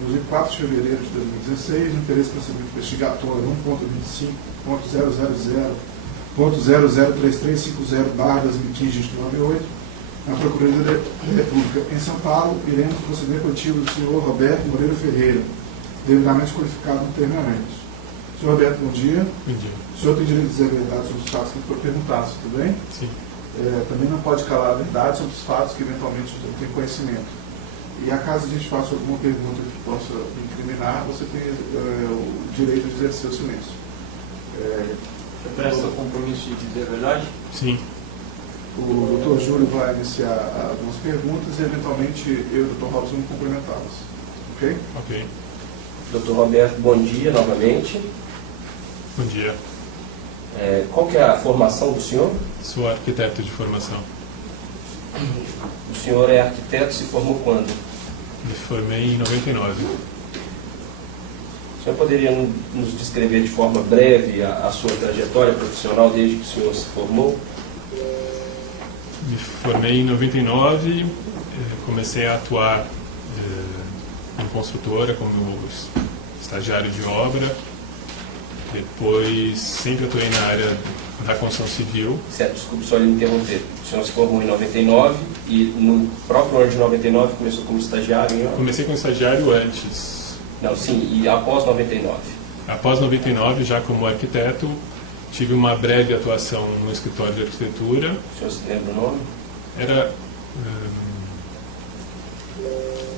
no dia 4 de fevereiro de 2016, no interesse de procedimento investigatório 1.25.003350/2015-98, na Procuradoria da República em São Paulo, iremos proceder coletivo do senhor Roberto Moreira Ferreira, devidamente qualificado no termo eventos. Senhor Roberto, bom dia. Bom dia. O senhor tem direito de dizer a verdade sobre os fatos que foram perguntados, tudo bem? Sim. Também não pode calar a verdade sobre os fatos que eventualmente o senhor tem conhecimento. E a caso a gente faça alguma pergunta que possa incriminar, você tem o direito de exercer o silêncio. Você presta compromisso de dizer a verdade? Sim. O Dr. Júlio vai iniciar algumas perguntas e, eventualmente, eu e o Dr. Robson vamos complementá-las. Ok? Ok. Dr. Roberto, bom dia novamente. Bom dia. Qual que é a formação do senhor? Sou arquiteto de formação. O senhor é arquiteto, se formou quando? Me formei em 99. O senhor poderia nos descrever de forma breve a sua trajetória profissional desde que o senhor se formou? Me formei em 99, comecei a atuar em construtora como estagiário de obra. Depois sempre atuei na área da construção civil. Certo, desculpe só lhe interromper. O senhor se formou em 99 e no próprio ano de 99 começou como estagiário em obra? Comecei como estagiário antes. Não, sim, e após 99? Após 99, já como arquiteto, tive uma breve atuação no escritório de arquitetura. O senhor se lembra o nome? Era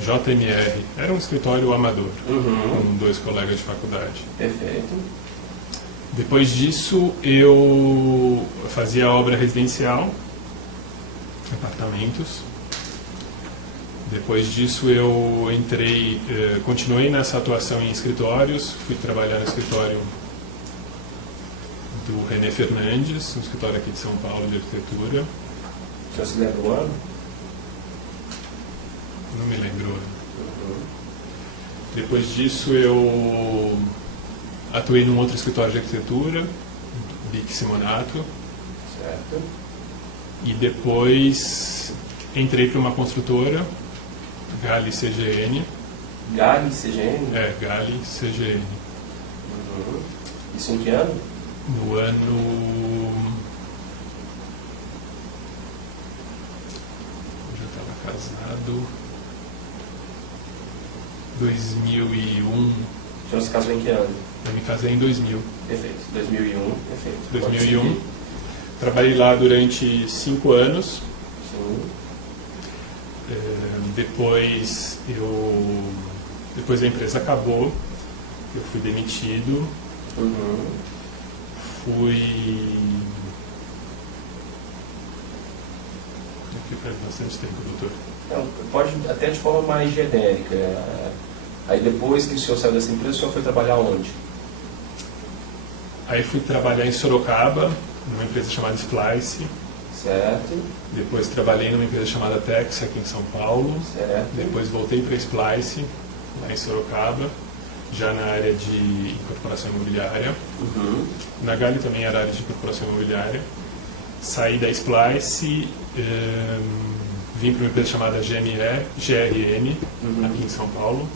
JMR. Era um escritório amador, com 2 colegas de faculdade. Perfeito. Depois disso, eu fazia obra residencial, apartamentos. Depois disso, eu entrei, continuei nessa atuação em escritórios, fui trabalhar no escritório do René Fernandes, um escritório aqui de São Paulo de arquitetura. O senhor se lembra o ano? Não me lembro. Depois disso, eu atuei num outro escritório de arquitetura, Bic Simonato. Certo. E depois entrei para uma construtora, Gali CGN. Gali CGN? Gali CGN. Isso em que ano? No ano... Eu já estava casado... 2001. O senhor se casou em que ano? Eu me casei em 2000. Perfeito. 2001, perfeito. 2001. Trabalhei lá durante 5 anos. Sim. Depois a empresa acabou, eu fui demitido. Aqui faz bastante tempo, doutor. Não, pode até de forma mais genérica. Aí depois que o senhor saiu dessa empresa, o senhor foi trabalhar onde? Aí fui trabalhar em Sorocaba, numa empresa chamada Splice. Certo. Depois trabalhei numa empresa chamada Tex, aqui em São Paulo. Certo. Depois voltei para Splice, lá em Sorocaba, já na área de incorporação imobiliária. Na Gali também era área de incorporação imobiliária. Saí da Splice, vim para uma empresa chamada GRN, aqui em São Paulo,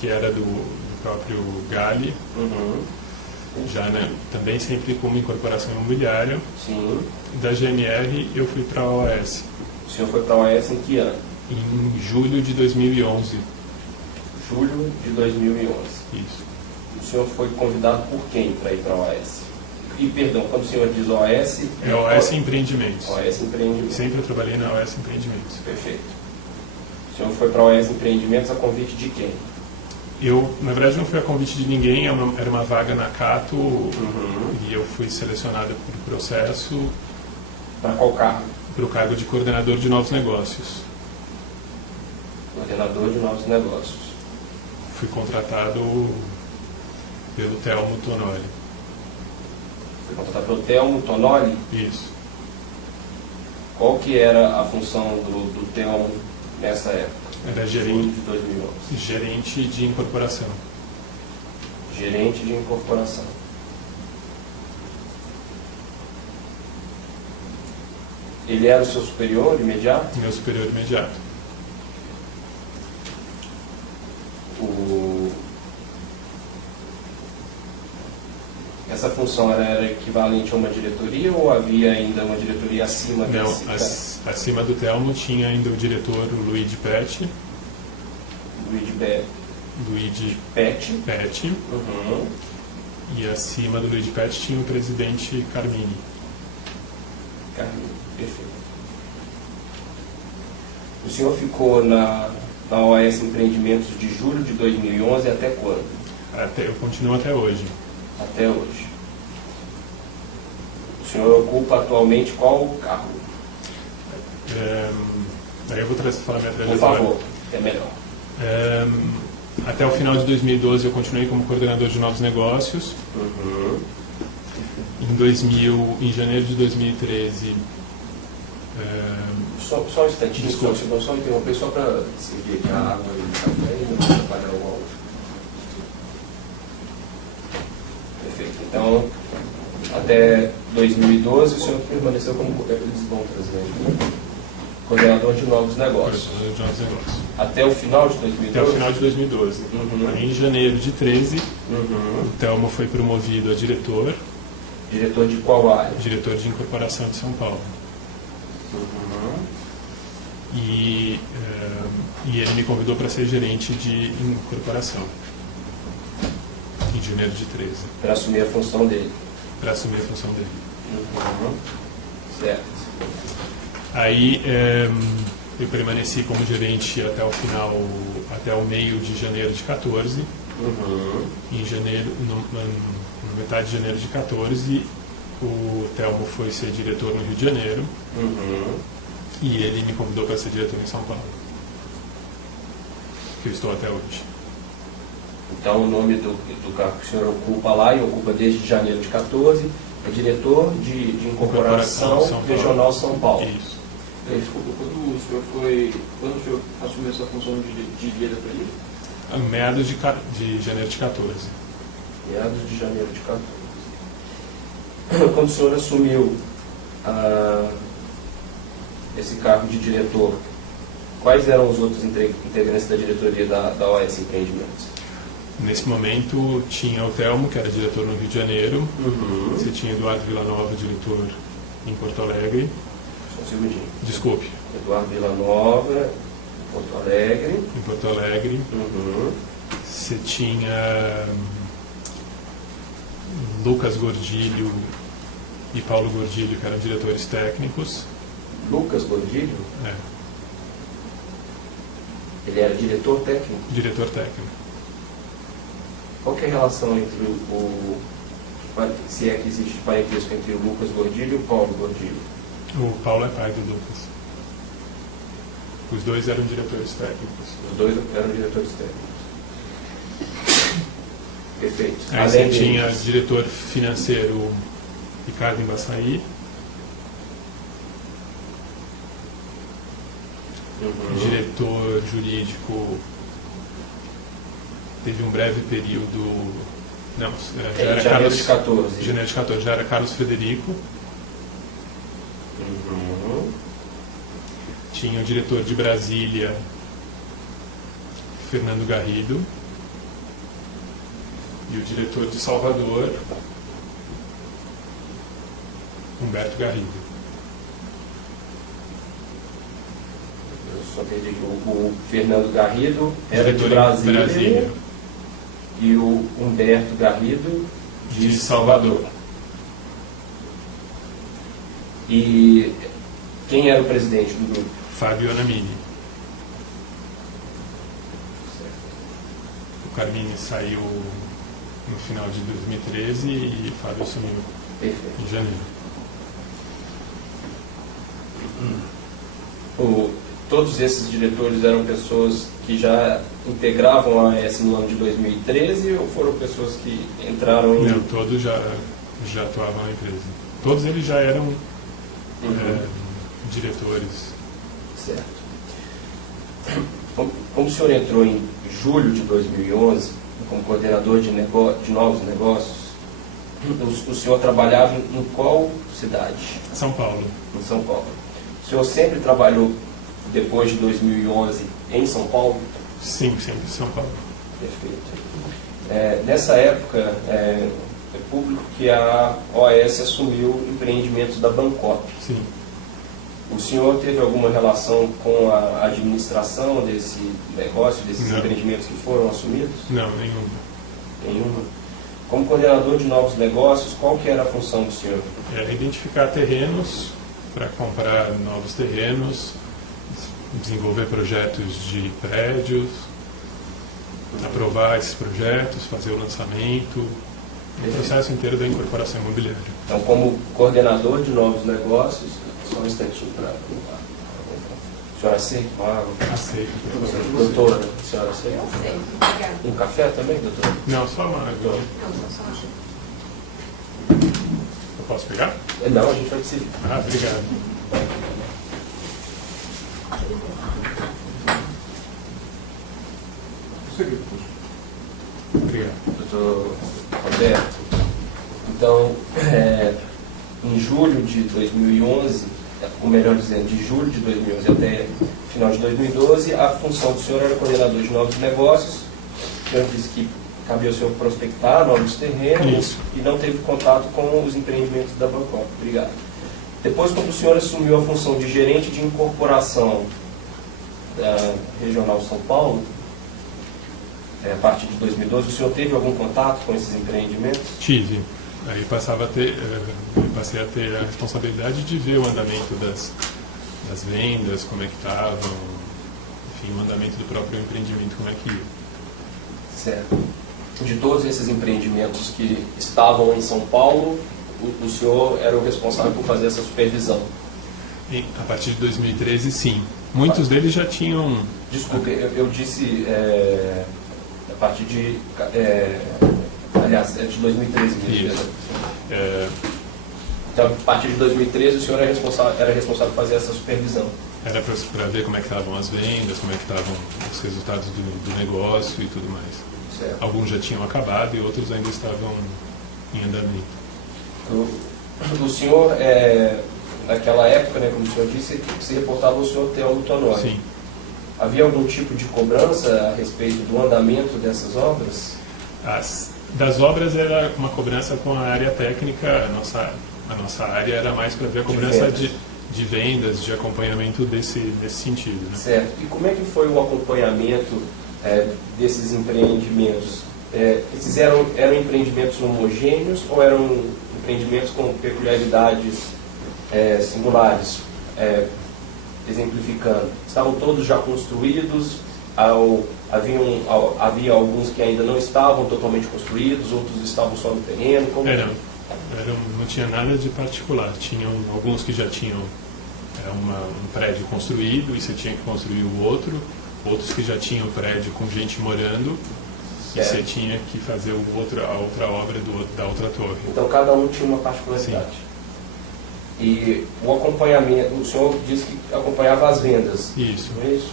que era do próprio Gali. Já também sempre como incorporação imobiliária. Sim. Da GMR eu fui para a OAS. O senhor foi para a OAS em que ano? Em julho de 2011. Julho de 2011. Isso. O senhor foi convidado por quem para ir para a OAS? E, perdão, quando o senhor diz OAS... É OAS Empreendimentos. OAS Empreendimentos. Sempre eu trabalhei na OAS Empreendimentos. Perfeito. O senhor foi para a OAS Empreendimentos a convite de quem? Eu, na verdade, não fui a convite de ninguém, era uma vaga na Cato e eu fui selecionado por processo. Para qual cargo? Para o cargo de coordenador de novos negócios. Coordenador de novos negócios. Fui contratado pelo Telmo Tonoli. Foi contratado pelo Telmo Tonoli? Isso. Qual que era a função do Telmo nessa época? Era Julho de 2011. gerente de incorporação. Gerente de incorporação. Ele era o seu superior imediato? Meu superior imediato. O essa função era equivalente a uma diretoria ou havia ainda uma diretoria acima Não, desse? acima do Telmo tinha ainda o diretor o Luigi Pet. Luigi Pet. Uhum. E acima do Luigi Pet tinha o presidente Carmini. Perfeito. O senhor ficou na OAS Empreendimentos de julho de 2011 até quando? Eu continuo até hoje. Até hoje. O senhor ocupa atualmente qual cargo? Aí eu vou falar minha Por trajetória. favor, é melhor. Até o final de 2012 eu continuei como coordenador de novos negócios. Uhum. Em janeiro de 2013... Só um instantinho, só interromper, só para servir aqui a água e o café e não atrapalhar o áudio. Perfeito. Então, até 2012 o senhor permaneceu como coordenador de novos negócios. Coordenador de novos negócios. Até o final de 2012? Até o final de 2012. Uhum. Aí, em janeiro de 13, Uhum. o Telmo foi promovido a diretor. Diretor de qual área? Diretor de incorporação de São Paulo. Uhum. E ele me convidou para ser gerente de incorporação. Em janeiro de 13. Para assumir a função dele. Para assumir a função dele. Uhum. Certo. Aí eu permaneci como gerente até o final, até o meio de janeiro de 14. Uhum. Em janeiro, na metade de janeiro de 14, o Telmo foi ser diretor no Rio de Janeiro. Uhum. E ele me convidou para ser diretor em São Paulo. Que eu estou até hoje. Então, o nome do cargo que o senhor ocupa lá, e ocupa desde janeiro de 14, é diretor de incorporação regional São Paulo. Isso. Desculpa, quando o senhor assumiu essa função de diretoria? Meados de janeiro de 14. Meados de janeiro de 14. Quando o senhor assumiu esse cargo de diretor, quais eram os outros integrantes da diretoria da OAS Empreendimentos? Nesse momento tinha o Telmo, que era diretor no Rio de Janeiro. Uhum. Você tinha Eduardo Villanova, diretor em Porto Alegre. Só um segundinho. Desculpe. Eduardo Villanova, Porto Alegre. Em Porto Alegre. Uhum. Você tinha Lucas Gordilho e Paulo Gordilho, que eram diretores técnicos. Lucas Gordilho, É, ele era diretor técnico. diretor técnico. Qual que é a relação entre se é que existe parentesco entre o Lucas Gordilho e o Paulo Gordilho? O Paulo é pai do Lucas. Os dois eram diretores técnicos. Os dois eram diretores técnicos. Perfeito. Aí você tinha diretor financeiro Ricardo Embaçaí, diretor jurídico teve um breve período, não, já era janeiro de 14. Janeiro de 14, já era Carlos Frederico. Tinha o diretor de Brasília, Fernando Garrido, e o diretor de Salvador, Humberto Garrido. Eu só entendi que o Fernando Garrido era Diretor de em Brasília. E o Humberto Garrido De Salvador. E quem era o presidente do grupo? Fábio Anamini. O Carmini saiu no final de 2013 e o Fábio assumiu Perfeito. em janeiro. Todos esses diretores eram pessoas que já integravam a AS no ano de 2013 ou foram pessoas que entraram em... Não, todos já atuavam na empresa. Todos eles já eram diretores. Certo. Como o senhor entrou em julho de 2011 como coordenador de novos negócios, o senhor trabalhava em qual cidade? São Paulo. Em São Paulo. O senhor sempre trabalhou, depois de 2011, em São Paulo? Sim, sempre em São Paulo. Perfeito. Nessa época, é público que a OAS assumiu empreendimentos da Bancop. Sim. O senhor teve alguma relação com a administração desse negócio, desses Não. empreendimentos que foram assumidos? Não, nenhuma. Nenhuma. Como coordenador de novos negócios, qual que era a função do senhor? É identificar terrenos para comprar novos terrenos, desenvolver projetos de prédios, aprovar esses projetos, fazer o lançamento, o processo inteiro da incorporação imobiliária. Então, como coordenador de novos negócios, só um instantinho para... A senhora aceita com água? Aceito. Doutora, a senhora aceita? Eu sei, obrigada. Um café também, doutora? Não, só uma água. Não, só acho. Eu posso pegar? Não, a gente vai decidir. Ah, obrigado. Prosseguir, puxa. Obrigado. Doutor Roberto, então, em julho de 2011, ou melhor dizendo, de julho de 2011 até final de 2012, a função do senhor era coordenador de novos negócios. O senhor disse que cabia ao senhor prospectar novos terrenos. Isso. E não teve contato com os empreendimentos da Bancop. Obrigado. Depois, quando o senhor assumiu a função de gerente de incorporação da Regional São Paulo, a partir de 2012, o senhor teve algum contato com esses empreendimentos? Tive. Aí passei a ter a responsabilidade de ver o andamento das vendas, como é que estavam, enfim, o andamento do próprio empreendimento, como é que ia. Certo. De todos esses empreendimentos que estavam em São Paulo, o senhor era o responsável por fazer essa supervisão? E, a partir de 2013, sim. Muitos deles já tinham... Desculpe, eu disse a partir de... aliás, é de 2013 mesmo. Isso. Então, a partir de 2013, o senhor era responsável por fazer essa supervisão? Era para ver como é que estavam as vendas, como é que estavam os resultados do negócio e tudo mais. Certo. Alguns já tinham acabado e outros ainda estavam em andamento. O senhor, naquela época, né, como o senhor disse, se reportava ao senhor Telmo Tononi. Sim. Havia algum tipo de cobrança a respeito do andamento dessas obras? Das obras era uma cobrança com a área técnica, a nossa área era mais para ver a cobrança de vendas, de acompanhamento nesse sentido. Né? Certo. E como é que foi o acompanhamento desses empreendimentos? Esses eram empreendimentos homogêneos ou eram empreendimentos com peculiaridades singulares? Exemplificando, estavam todos já construídos? Havia alguns que ainda não estavam totalmente construídos, outros estavam só no terreno? Não tinha nada de particular. Tinham alguns que já tinham um prédio construído e você tinha que construir o outro, outros que já tinham prédio com gente morando e você tinha que fazer a outra obra da outra torre. Então cada um tinha uma particularidade. Sim. E o acompanhamento, o senhor disse que acompanhava as vendas. Isso. Não é isso?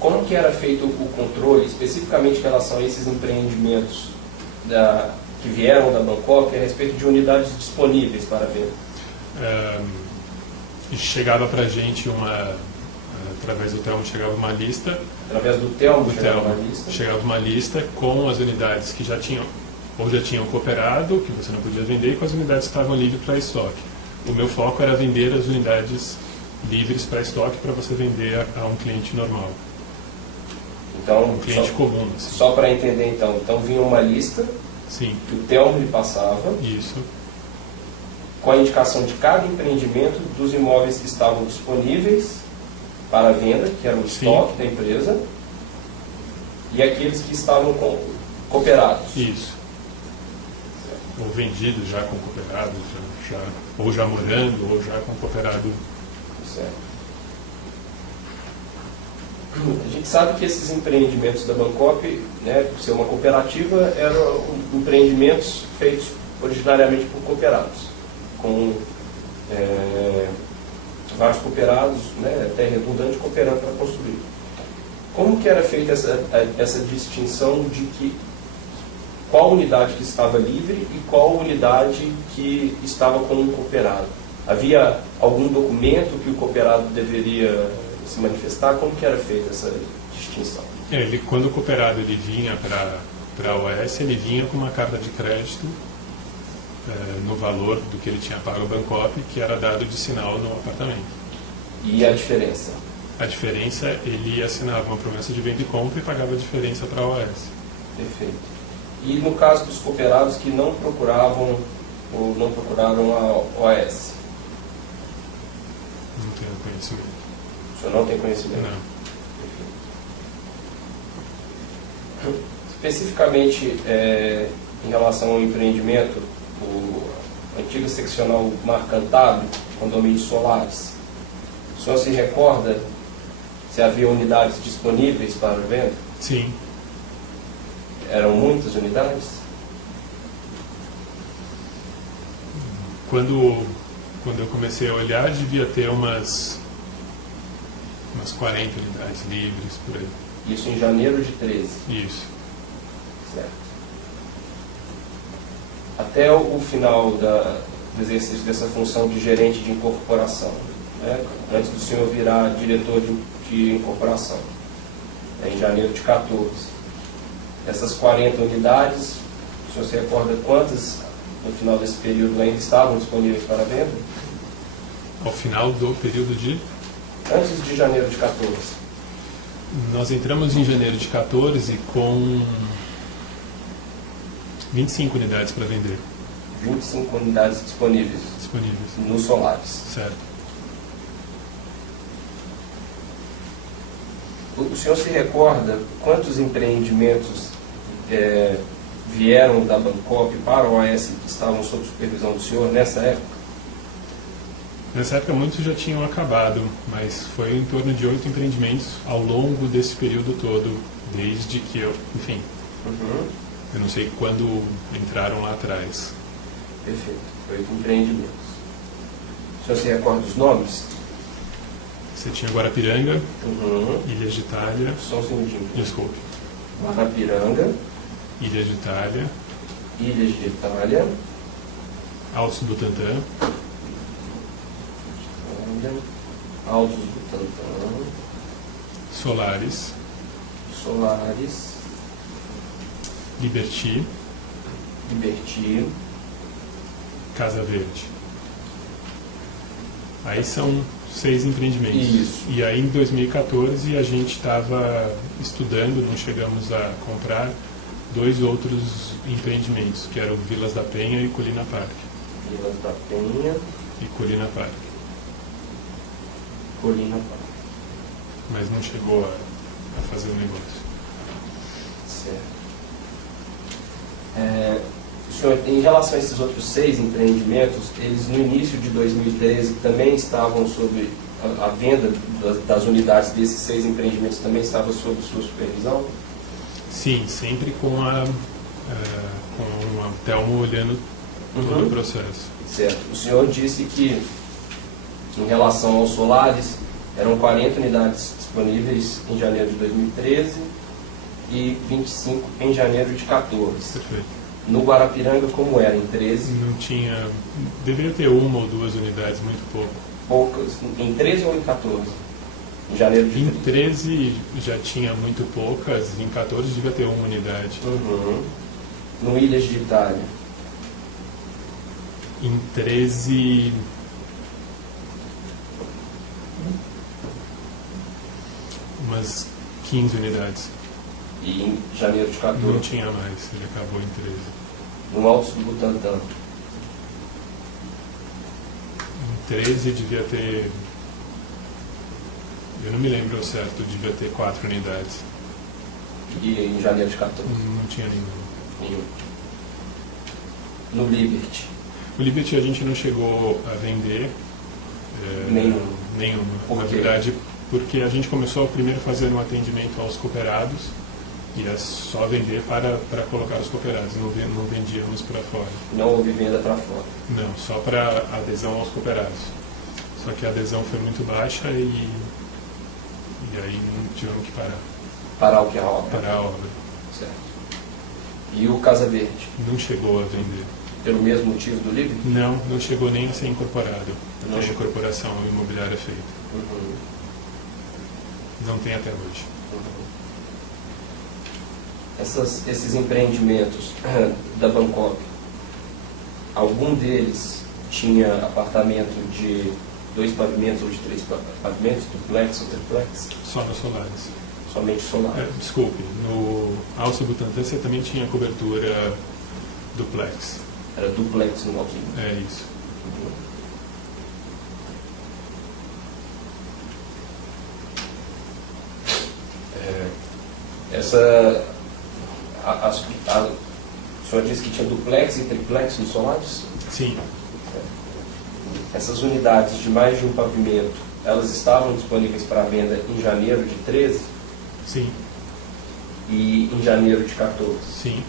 Como que era feito o controle, especificamente em relação a esses empreendimentos que vieram da Bancop, a respeito de unidades disponíveis para venda? Chegava para a gente através do Telmo chegava uma lista. Através do Telmo chegava uma lista com as unidades que já tinham cooperado, que você não podia vender, e com as unidades que estavam livres para estoque. O meu foco era vender as unidades livres para estoque para você vender a um cliente normal. Então, um cliente comum. Assim. Só para entender então vinha uma lista. Sim. Que o Telmo lhe passava. Isso. Com a indicação de cada empreendimento, dos imóveis que estavam disponíveis para venda, que era o estoque da empresa, e aqueles que estavam cooperados. Isso. Ou vendidos já com cooperados, ou já morando, ou já com cooperado. Certo. A gente sabe que esses empreendimentos da Bancop, né, por ser uma cooperativa, eram empreendimentos feitos originariamente por cooperados, com vários cooperados, né, até redundante, cooperando para construir. Como que era feita essa distinção de qual unidade que estava livre e qual unidade que estava com um cooperado? Havia algum documento que o cooperado deveria se manifestar? Como que era feita essa distinção? Quando o cooperado vinha para a OAS, ele vinha com uma carta de crédito no valor do que ele tinha pago ao Bancop, que era dado de sinal no apartamento. E a diferença? A diferença, ele assinava uma promessa de venda e compra e pagava a diferença para a OAS. Perfeito. E no caso dos cooperados que não procuravam ou não procuraram a OAS? Não tenho conhecimento. O senhor não tem conhecimento? Não. Perfeito. Especificamente, em relação ao empreendimento, a antiga seccional Marcantado, condomínio Solares, o senhor se recorda se havia unidades disponíveis para venda? Sim. Eram muitas unidades? Quando eu comecei a olhar, devia ter umas 40 unidades livres por aí. Isso em janeiro de 13. Isso. Certo. Até o final do exercício dessa função de gerente de incorporação, né, antes do senhor virar diretor de incorporação, em janeiro de 14. Essas 40 unidades, o senhor se recorda quantas, no final desse período, ainda estavam disponíveis para venda? Ao final do período de... Antes de janeiro de 14. Nós entramos em janeiro de 14 com 25 unidades para vender. 25 unidades disponíveis nos Solares. Certo. O senhor se recorda quantos empreendimentos vieram da Bancop para o OAS que estavam sob supervisão do senhor nessa época? Nessa época muitos já tinham acabado, mas foi em torno de 8 empreendimentos ao longo desse período todo, desde que eu, enfim, eu não sei quando entraram lá atrás. Perfeito, 8 empreendimentos. O senhor se recorda dos nomes? Você tinha Guarapiranga, Ilhas de Itália, Só um segundinho. desculpe, Guarapiranga, Ilhas de Itália, Ilhas de Itália, Altos Butantã, Altos Butantã, Solares, Solares, Liberty, Liberty, Casa Verde. Aí são 6 empreendimentos. Isso. E aí em 2014 a gente estava estudando, não chegamos a comprar 2 outros empreendimentos, que eram Vilas da Penha e Colina Parque. Vilas da Penha E Colina Parque. Colina Parque. Mas não chegou a fazer o negócio. Certo. Senhor, em relação a esses outros 6 empreendimentos, eles no início de 2013 também estavam sob a venda das unidades desses 6 empreendimentos também estava sob sua supervisão? Sim, sempre com o Telmo olhando todo o processo. Certo. O senhor disse que em relação aos Solares eram 40 unidades disponíveis em janeiro de 2013 e 25 em janeiro de 14. Perfeito. No Guarapiranga, como era? Em 13? Não tinha... Deveria ter 1 ou 2 unidades, muito pouco. Poucas. Em 13 ou em 14? Em janeiro de Em 13 já tinha muito poucas, em 14 devia ter 1 unidade. No Ilhas de Itália? Em 13... umas 15 unidades. E em janeiro de 14? Não tinha mais, ele acabou em 13. No Altos do Butantã? Em 13 devia ter... Eu não me lembro ao certo, devia ter 4 unidades. E em janeiro de 14? Não tinha nenhuma. Nenhum. No Liberty? O Liberty a gente não chegou a vender. Nenhuma. Por Na quê? verdade, porque a gente começou primeiro fazendo um atendimento aos cooperados e é só vender para colocar os cooperados, não vendíamos para fora. Não houve venda para fora? Não, só para adesão aos cooperados. Só que a adesão foi muito baixa e aí não tivemos que parar. Parar o que? A obra? Parar a obra. Certo. E o Casa Verde? Não chegou a vender. Pelo mesmo motivo do Liberty? Não chegou nem a ser incorporado. Não Não tem chegou. incorporação imobiliária feita. Não tem até hoje. Esses empreendimentos da Bancop, algum deles tinha apartamento de 2 pavimentos ou de 3 pavimentos, duplex ou triplex? Só nos solares. Somente solar. Desculpe, no Alça Butantã você também tinha cobertura duplex. Era duplex no Alto. É isso. Essa. O senhor disse que tinha duplex e triplex nos solares? Sim, Essas unidades de mais de um pavimento, elas estavam disponíveis para venda em janeiro de 13 sim, e em janeiro de 14? sim,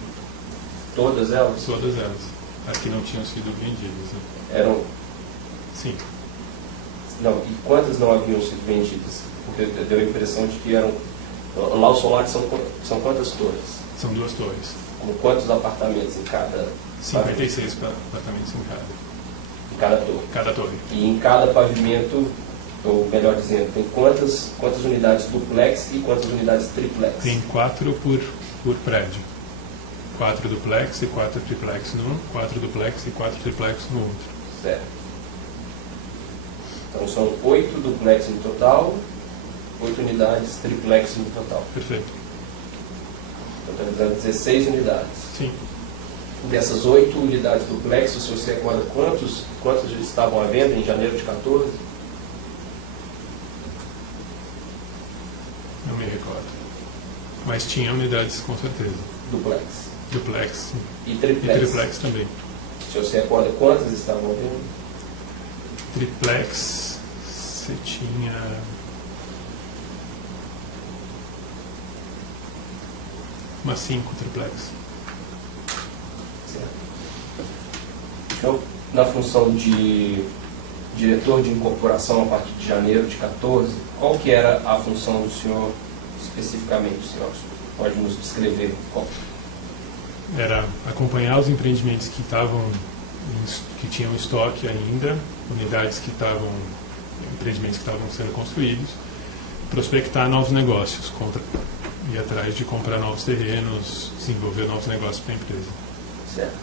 Todas elas? todas elas. As que não tinham sido vendidas. Né? Eram. Sim, Não, e quantas não haviam sido vendidas? Porque deu a impressão de que eram. Lá os solares são quantas torres? são 2 torres. Com quantos apartamentos em cada 56 apartamentos em cada torre? cada torre. E em cada pavimento, ou melhor dizendo, tem quantas unidades duplex e quantas unidades triplex? Tem 4 por prédio. 4 duplex e 4 triplex no 4 duplex e 4 triplex no outro. Certo. Então são 8 duplex no total, 8 unidades triplex no total. Perfeito. Então totalizando 16 unidades. Sim. Dessas 8 unidades duplex, o senhor se recorda quantos estavam à venda em janeiro de 14? Não me recordo. Mas tinha unidades com certeza. Duplex. Duplex sim. E E triplex. triplex também. O senhor se recorda quantas estavam à venda? Triplex você tinha. Umas 5 triplex. Certo. O senhor, na função de diretor de incorporação a partir de janeiro de 14, qual que era a função do senhor especificamente, senhor? Pode nos descrever qual? Era acompanhar os empreendimentos que que tinham estoque ainda, unidades que estavam, empreendimentos que estavam sendo construídos, prospectar novos negócios, ir atrás de comprar novos terrenos, desenvolver novos negócios para a empresa. Certo.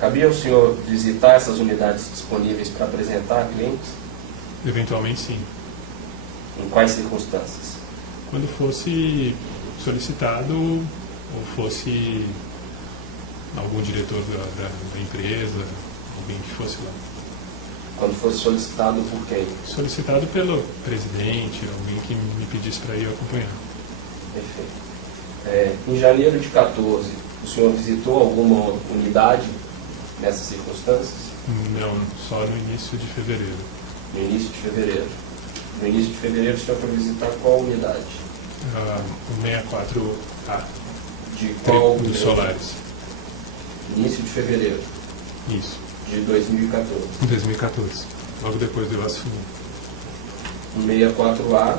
Cabia ao senhor visitar essas unidades disponíveis para apresentar a clientes? Eventualmente sim. Em quais circunstâncias? Quando fosse solicitado ou fosse algum diretor da empresa, alguém que fosse lá. Quando fosse solicitado por quem? Solicitado pelo presidente, alguém que me pedisse para ir acompanhar. Perfeito. Em janeiro de 14, o senhor visitou alguma unidade nessas circunstâncias? Não, só no início de fevereiro. No início de fevereiro. No início de fevereiro, o senhor foi visitar qual unidade? O 64A, De qual? dos solares. Início de fevereiro Isso, de 2014. em 2014, logo depois de eu assumir. O 64A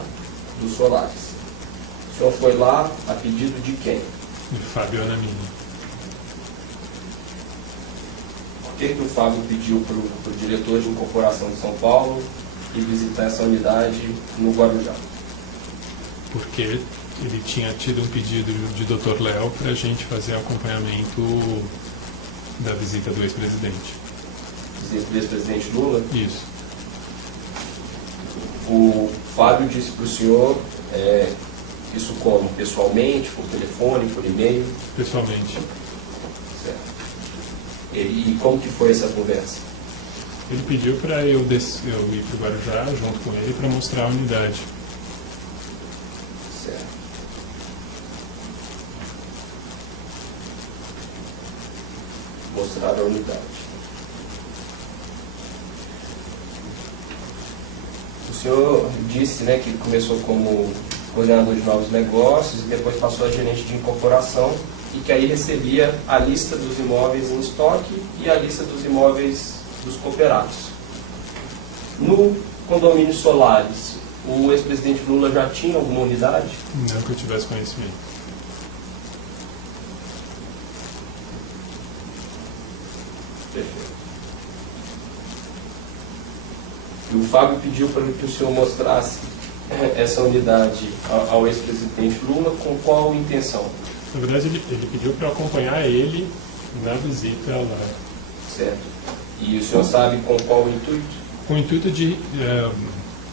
dos solares. O senhor foi lá a pedido de quem? De Fábio Anamini. Por que o Fábio pediu para o diretor de incorporação de São Paulo ir visitar essa unidade no Guarujá? Porque ele tinha tido um pedido de Dr. Léo para a gente fazer acompanhamento da visita do ex-presidente. Visita do ex-presidente Lula? Isso, O Fábio disse para o senhor isso como? Pessoalmente, por telefone, por e-mail? pessoalmente. Certo. E como que foi essa conversa? Ele pediu para eu ir para o Guarujá junto com ele para mostrar a unidade. Certo. Mostrar a unidade. O senhor disse, né, que começou como coordenador de novos negócios e depois passou a gerente de incorporação e que aí recebia a lista dos imóveis em estoque e a lista dos imóveis dos cooperados. No condomínio Solares, o ex-presidente Lula já tinha alguma unidade? Não que eu tivesse conhecimento. Perfeito. E o Fábio pediu para que o senhor mostrasse essa unidade ao ex-presidente Lula com qual intenção? Na verdade, ele pediu para eu acompanhar ele na visita lá. Certo. E o senhor sabe com qual intuito? Com o intuito de,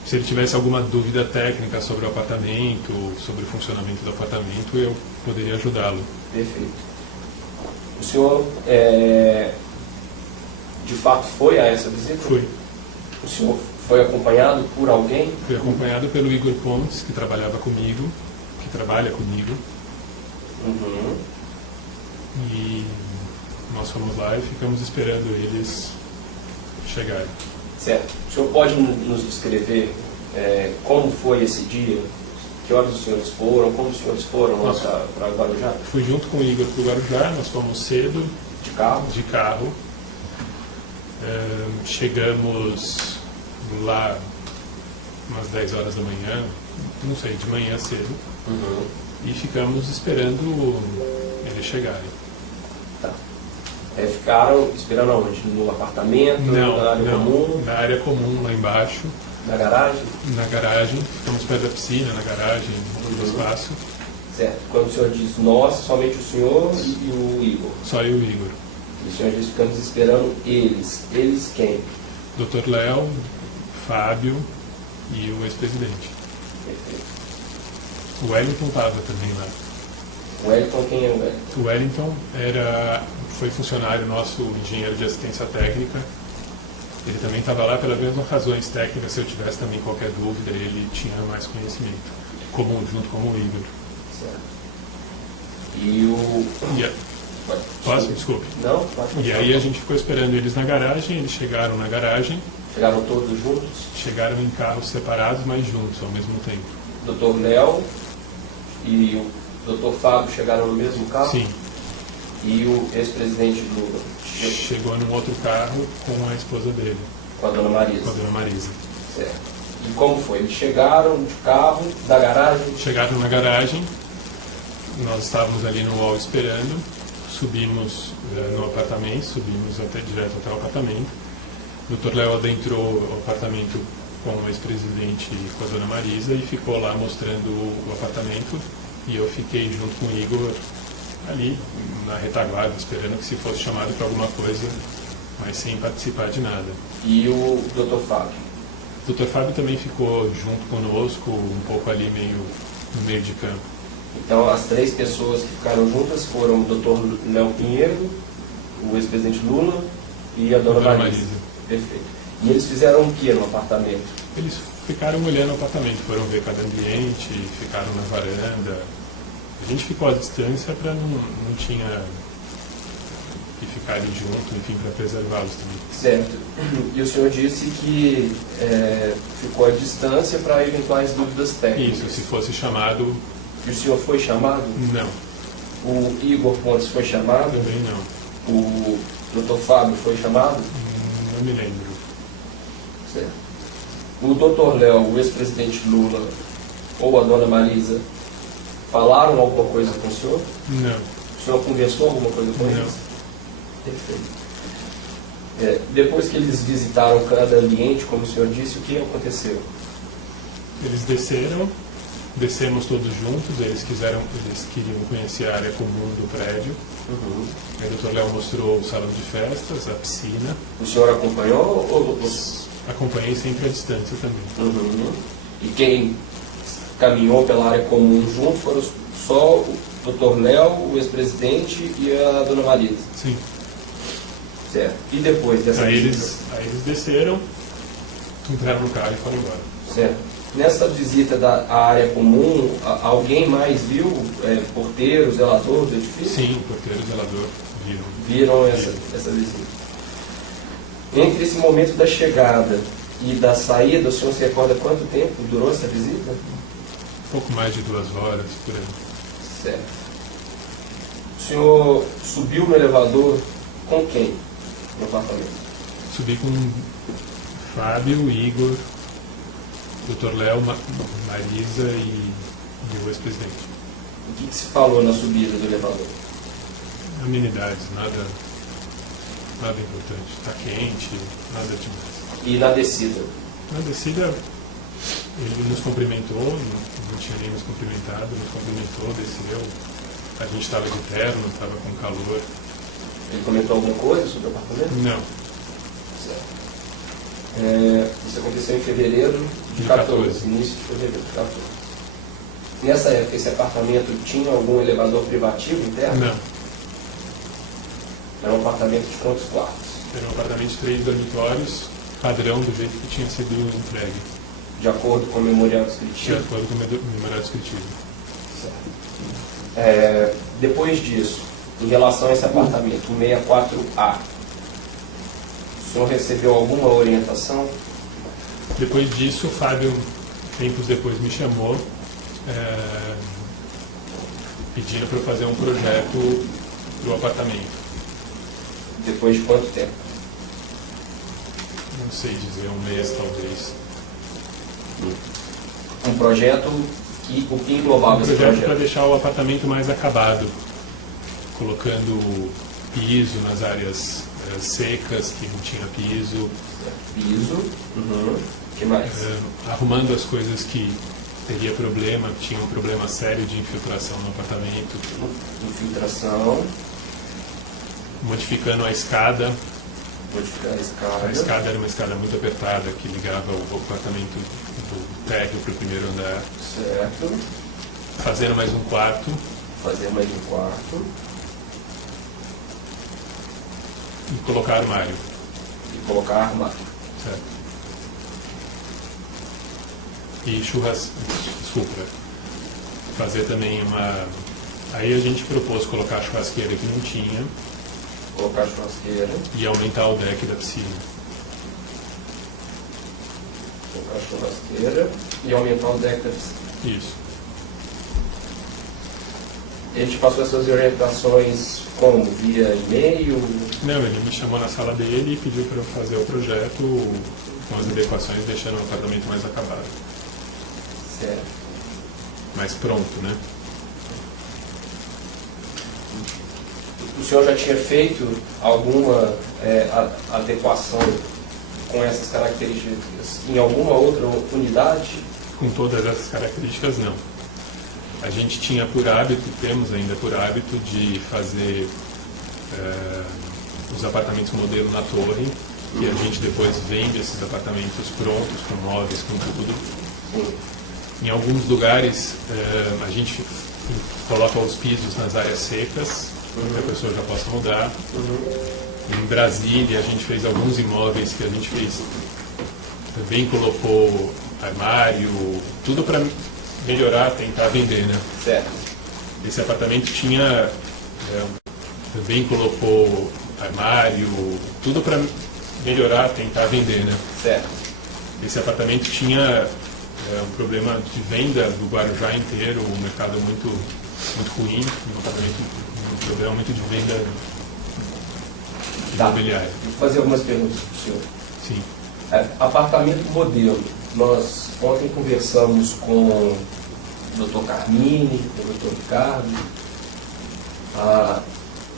se ele tivesse alguma dúvida técnica sobre o apartamento, sobre o funcionamento do apartamento, eu poderia ajudá-lo. Perfeito. O senhor, de fato, foi a essa visita? Fui. O senhor foi acompanhado por alguém? Fui acompanhado pelo Igor Pontes, que trabalhava comigo, que trabalha comigo, Uhum. e nós fomos lá e ficamos esperando eles chegarem. Certo. O senhor pode nos descrever como foi esse dia? Que horas os senhores foram? Como os senhores foram lá para Guarujá? Fui junto com o Igor para o Guarujá, nós fomos cedo, De carro? de carro. Chegamos lá umas 10 horas da manhã, não sei, de manhã cedo, Uhum. e ficamos esperando eles chegarem. Tá. Ficaram esperando aonde? No apartamento? Na área comum? Na área comum, lá embaixo, Na garagem? na garagem, ficamos perto da piscina, na garagem, no espaço, Certo. Quando o senhor diz nós, somente o senhor e o Igor. só eu e o Igor. E o senhor diz ficamos esperando eles. Eles quem? Dr. Léo, Fábio e o ex-presidente. Perfeito. O Wellington estava também lá. O Wellington, quem é o Wellington? O Wellington foi funcionário nosso, engenheiro de assistência técnica. Ele também estava lá pelas mesmas razões técnicas. Se eu tivesse também qualquer dúvida, ele tinha mais conhecimento, junto com o Igor. Certo. E o... Posso? Desculpe. Não? Pode E continuar. aí a gente ficou esperando eles na garagem, eles chegaram na garagem, Chegaram todos juntos? chegaram em carros separados, mas juntos ao mesmo tempo. Dr. Léo e o Dr. Fábio chegaram no mesmo carro? Sim, E o ex-presidente Lula chegou num outro carro com a esposa dele, com a dona Marisa? com a dona Marisa. Certo. E como foi? Eles chegaram de carro, da garagem? Chegaram na garagem, nós estávamos ali no hall esperando, subimos no apartamento, subimos direto até o apartamento. O Dr. Léo adentrou o apartamento com o ex-presidente e com a dona Marisa e ficou lá mostrando o apartamento, e eu fiquei junto com o Igor ali na retaguarda, esperando que se fosse chamado para alguma coisa, mas sem participar de nada. E o Dr. Fábio? O Dr. Fábio também ficou junto conosco, um pouco ali no meio de campo. Então, as três pessoas que ficaram juntas foram o Dr. Léo Pinheiro, o ex-presidente Lula e a dona Marisa. Perfeito. E eles fizeram o que no apartamento? Eles ficaram olhando o apartamento, foram ver cada ambiente, ficaram na varanda. A gente ficou à distância para não tinha que ficar ali junto, enfim, para preservá-los também. Certo. E o senhor disse que ficou à distância para eventuais dúvidas técnicas. Isso, se fosse chamado, E o senhor foi chamado? não, O Igor Pontes foi chamado? também não. O Dr. Fábio foi chamado? Não me lembro. Certo. O Dr. Léo, o ex-presidente Lula ou a dona Marisa falaram alguma coisa com o senhor? Não, O senhor conversou alguma coisa com Não. eles? Perfeito. Depois que eles visitaram cada ambiente, como o senhor disse, o que aconteceu? eles descemos todos juntos, eles queriam conhecer a área comum do prédio. Uhum. Aí o Dr. Léo mostrou o salão de festas, a piscina. O senhor acompanhou? Ou... Acompanhei sempre à distância também. Uhum. E quem caminhou pela área comum junto foram só o Dr. Léo, o ex-presidente e a dona Marisa. Sim. Certo. E depois dessa Aí visita? eles desceram, entraram no carro e foram embora. Certo. Nessa visita da área comum, alguém mais viu? Porteiro, zelador do edifício? Sim, o porteiro e o zelador Viram essa visita. Entre esse momento da chegada e da saída, o senhor se recorda quanto tempo durou essa visita? Um pouco mais de 2 horas por aí. Certo. O senhor subiu no elevador com quem no apartamento? Subi com Fábio, Igor, Dr. Léo, Marisa e o ex-presidente. O que se falou na subida do elevador? Amenidades, nada importante. Está quente, nada demais. E na descida? Na descida, ele nos cumprimentou, não tinha nem nos cumprimentado, nos cumprimentou, desceu. A gente estava de terno, estava com calor. Ele comentou alguma coisa sobre o apartamento? Não, Isso aconteceu em fevereiro de De 14, 14. início de fevereiro de 14. Nessa época, esse apartamento tinha algum elevador privativo interno? Não. Era um apartamento de quantos quartos? Era um apartamento de 3 dormitórios, padrão do jeito que tinha sido entregue, De acordo com o memorial de descritivo? acordo com o memorial descritivo. Depois disso, em relação a esse apartamento, o 64A, o senhor recebeu alguma orientação? Depois disso, o Fábio, tempos depois, me chamou, pedindo para eu fazer um projeto para o apartamento. Depois de quanto tempo? Não sei dizer, um mês talvez. Um projeto que o que englobava Um esse projeto para projeto? deixar o apartamento mais acabado, colocando piso nas áreas secas, que não tinha piso, Piso. Que mais? arrumando as coisas que teria problema, que tinha um problema sério de infiltração no apartamento, Infiltração. modificando a escada. Modificar a A escada. escada era uma escada muito apertada que ligava o apartamento do térreo para o primeiro andar, Certo. fazendo mais um quarto Fazer mais um quarto. e colocar armário. E colocar armário. Certo. E desculpa, fazer também uma... Aí a gente propôs colocar a churrasqueira que não tinha Colocar churrasqueira. e aumentar o deck da piscina. Colocar churrasqueira. E aumentar o deck da piscina. Isso. Ele te passou essas orientações como? Via e-mail? Não, ele me chamou na sala dele e pediu para eu fazer o projeto com as adequações, deixando o apartamento mais acabado, Certo. mais pronto, né? O senhor já tinha feito alguma adequação com essas características em alguma outra unidade? Com todas essas características, não. A gente tinha por hábito, temos ainda por hábito, de fazer os apartamentos modelo na torre, e a gente depois vende esses apartamentos prontos, com móveis, com tudo. Sim. Em alguns lugares, a gente coloca os pisos nas áreas secas, para que a pessoa já possa mudar. Em Brasília, a gente fez alguns imóveis que a gente fez, também colocou armário, tudo para melhorar, tentar vender, né? Certo. Esse apartamento tinha, também colocou armário, tudo para melhorar, tentar vender, né? Certo. Esse apartamento tinha um problema de venda do Guarujá inteiro, um mercado muito, muito ruim, um problema muito de venda Tá. imobiliária. Vou fazer algumas perguntas para o senhor. Sim. Apartamento modelo. Nós ontem conversamos com o Dr. Carmine, com o Dr. Ricardo.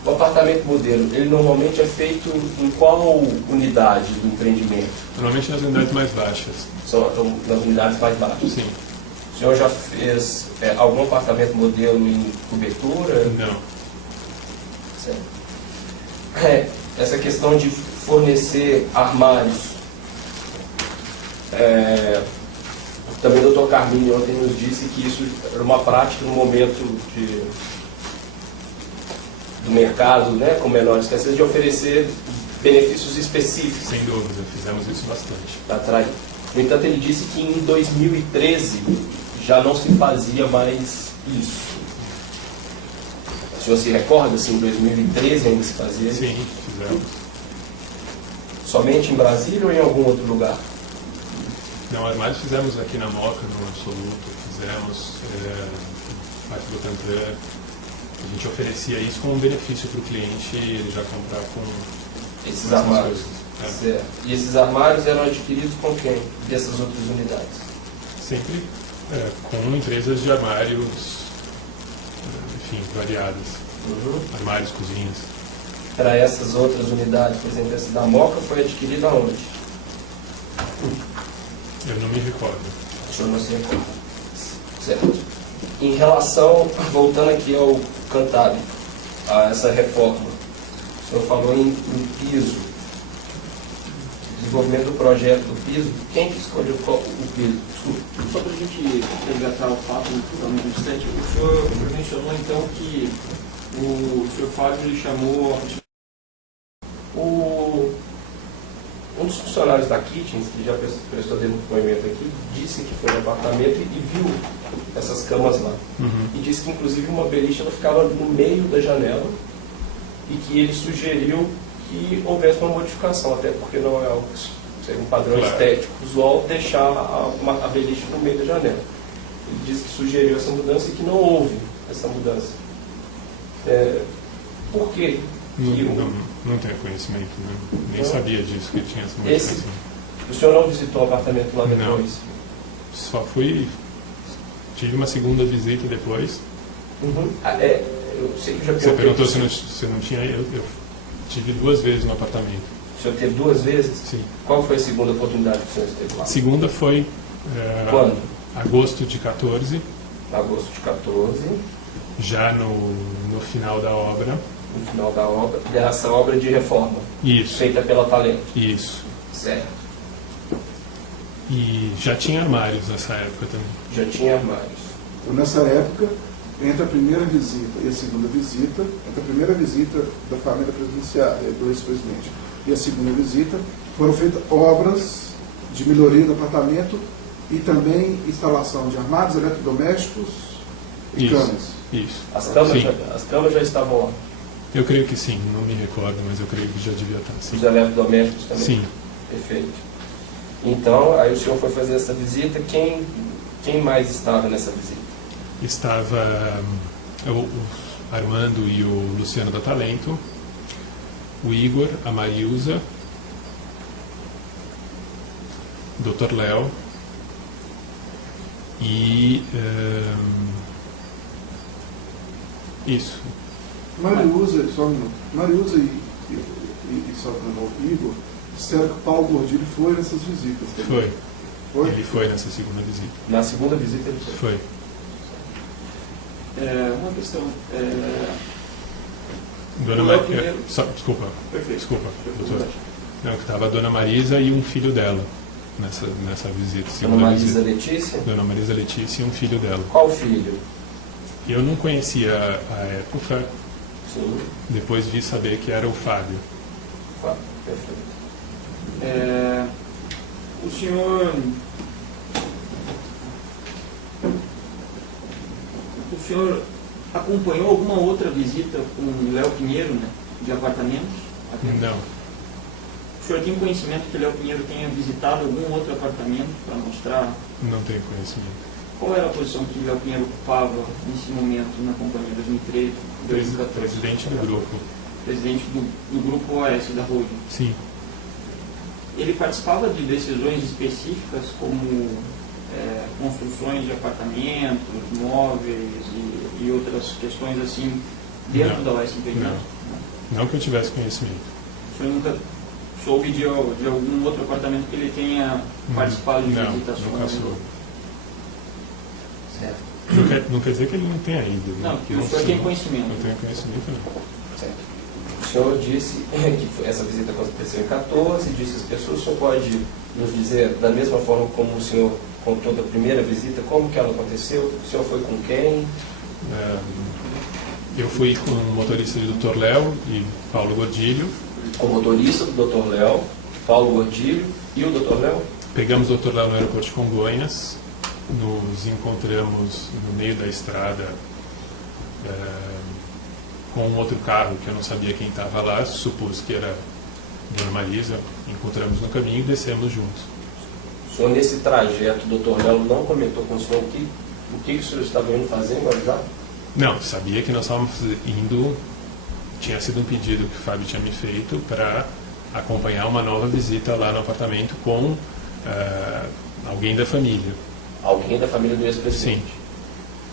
O apartamento modelo, ele normalmente é feito em qual unidade do empreendimento? Normalmente nas unidades mais baixas. São nas unidades mais baixas. Sim. O senhor já fez algum apartamento modelo em cobertura? Não. Certo. Essa questão de fornecer armários. Também o Dr. Carmine ontem nos disse que isso era uma prática no momento do mercado, né, com menor escassez, de oferecer benefícios específicos. Sem dúvida, fizemos isso bastante. Para atrair. No entanto, ele disse que em 2013 já não se fazia mais isso. O senhor se recorda se em 2013 ainda se fazia isso? Sim, fizemos. Somente em Brasília ou em algum outro lugar? Não, armários fizemos aqui na Moca, no Absoluto, fizemos parte do Tantan. A gente oferecia isso como um benefício para o cliente e ele já comprar com Esses essas armários. coisas. Certo. E esses armários eram adquiridos com quem? Dessas outras unidades? Sempre com empresas de armários, enfim, variadas. Armários, cozinhas. Para essas outras unidades, por exemplo, essa da Moca foi adquirida onde? Eu não me recordo. O senhor não se recorda. Certo. Em relação, voltando aqui ao Cantábrico, a essa reforma, o senhor falou em piso. desenvolvimento do projeto do piso, quem que escolheu o piso? Desculpa. Só para a gente resgatar o fato no instante, o senhor mencionou então que o senhor Fábio ele chamou um dos funcionários da Kitchens, que já prestou depoimento aqui, disse que foi no apartamento e viu essas camas lá. E disse que inclusive uma beliche ela ficava no meio da janela e que ele sugeriu que houvesse uma modificação, até porque não é algo que seja um padrão estético usual deixar a beliche no meio da janela. Ele disse que sugeriu essa mudança e que não houve essa mudança. Por quê? Não tenho conhecimento, né? Nem sabia disso, que tinha essa modificação. O senhor não visitou o apartamento lá depois? Não. Só tive uma segunda visita depois. Eu sei que já Você perguntou se não tinha. Eu tive 2 vezes no apartamento. O senhor teve 2 vezes? Sim. Qual foi a segunda oportunidade que o senhor esteve lá? A segunda foi Quando? agosto de 14, Agosto de 14, já no final da obra. no final da obra, dessa obra de reforma, Isso, feita pela Talento. isso. Certo. E já tinha armários nessa época também. Já tinha armários. Então, nessa época, entre a primeira visita e a segunda visita, entre a primeira visita da família presidenciária, do ex-presidente, e a segunda visita, foram feitas obras de melhoria do apartamento e também instalação de armários eletrodomésticos e Isso. camas. Isso. As camas já estavam lá. Eu creio que sim, não me recordo, mas eu creio que já devia estar. Sim. Os eletrodomésticos também? Sim. Perfeito. Então, aí o senhor foi fazer essa visita. Quem mais estava nessa visita? Estava o Armando e o Luciano da Talento, o Igor, a Marilza, o Dr. Léo e isso. Mariusa, só um minuto. Mariusa e só para o Igor, disseram que o Paulo Gordilho foi nessas visitas. Foi. Foi? Ele foi nessa segunda visita. Na segunda visita ele foi. Foi. uma questão. Dona Léo Maria. primeiro. Desculpa. Perfeito. Desculpa, doutor. Não, que estava a Dona Marisa e um filho dela nessa visita. Dona Segunda Marisa visita. Letícia? Dona Marisa Letícia e um filho dela. Qual filho? Eu não conhecia a época, Sim. depois vi saber que era o Fábio. Perfeito. O senhor acompanhou alguma outra visita com o Léo Pinheiro, né, de apartamentos? Não, O senhor tem conhecimento que o Léo Pinheiro tenha visitado algum outro apartamento para mostrar não tenho conhecimento. qual era a posição que o Léo Pinheiro ocupava nesse momento na companhia 2013, 2014? Presidente do grupo. Presidente do grupo OS da holding. Sim. Ele participava de decisões específicas como construções de apartamentos, móveis e outras questões assim dentro Não. da OSP? Não que eu tivesse conhecimento. O senhor nunca soube de algum outro apartamento que ele tenha participado de Não, visitações? nunca soube. Certo. Não quer dizer que ele não tenha ido. Não, que o senhor tem conhecimento. Não tenho conhecimento, não. Certo. O senhor disse que essa visita aconteceu em 14, disse às pessoas. O senhor pode nos dizer, da mesma forma como o senhor contou da primeira visita, como que ela aconteceu? O senhor foi com quem? Eu fui com o motorista do Dr. Léo e Paulo Gordilho. Com o motorista do Dr. Léo, Paulo Gordilho e o Dr. Léo? Pegamos o Dr. Léo no aeroporto de Congonhas, nos encontramos no meio da estrada com um outro carro que eu não sabia quem estava lá, supus que era Dona Marisa. Encontramos no caminho e descemos juntos. O senhor, nesse trajeto, o Dr. Léo não comentou com o senhor o que o senhor estava indo fazer em Guarujá? Não, sabia que nós estávamos indo. Tinha sido um pedido que o Fábio tinha me feito para acompanhar uma nova visita lá no apartamento com alguém da família. Alguém da família do ex-presidente? Sim.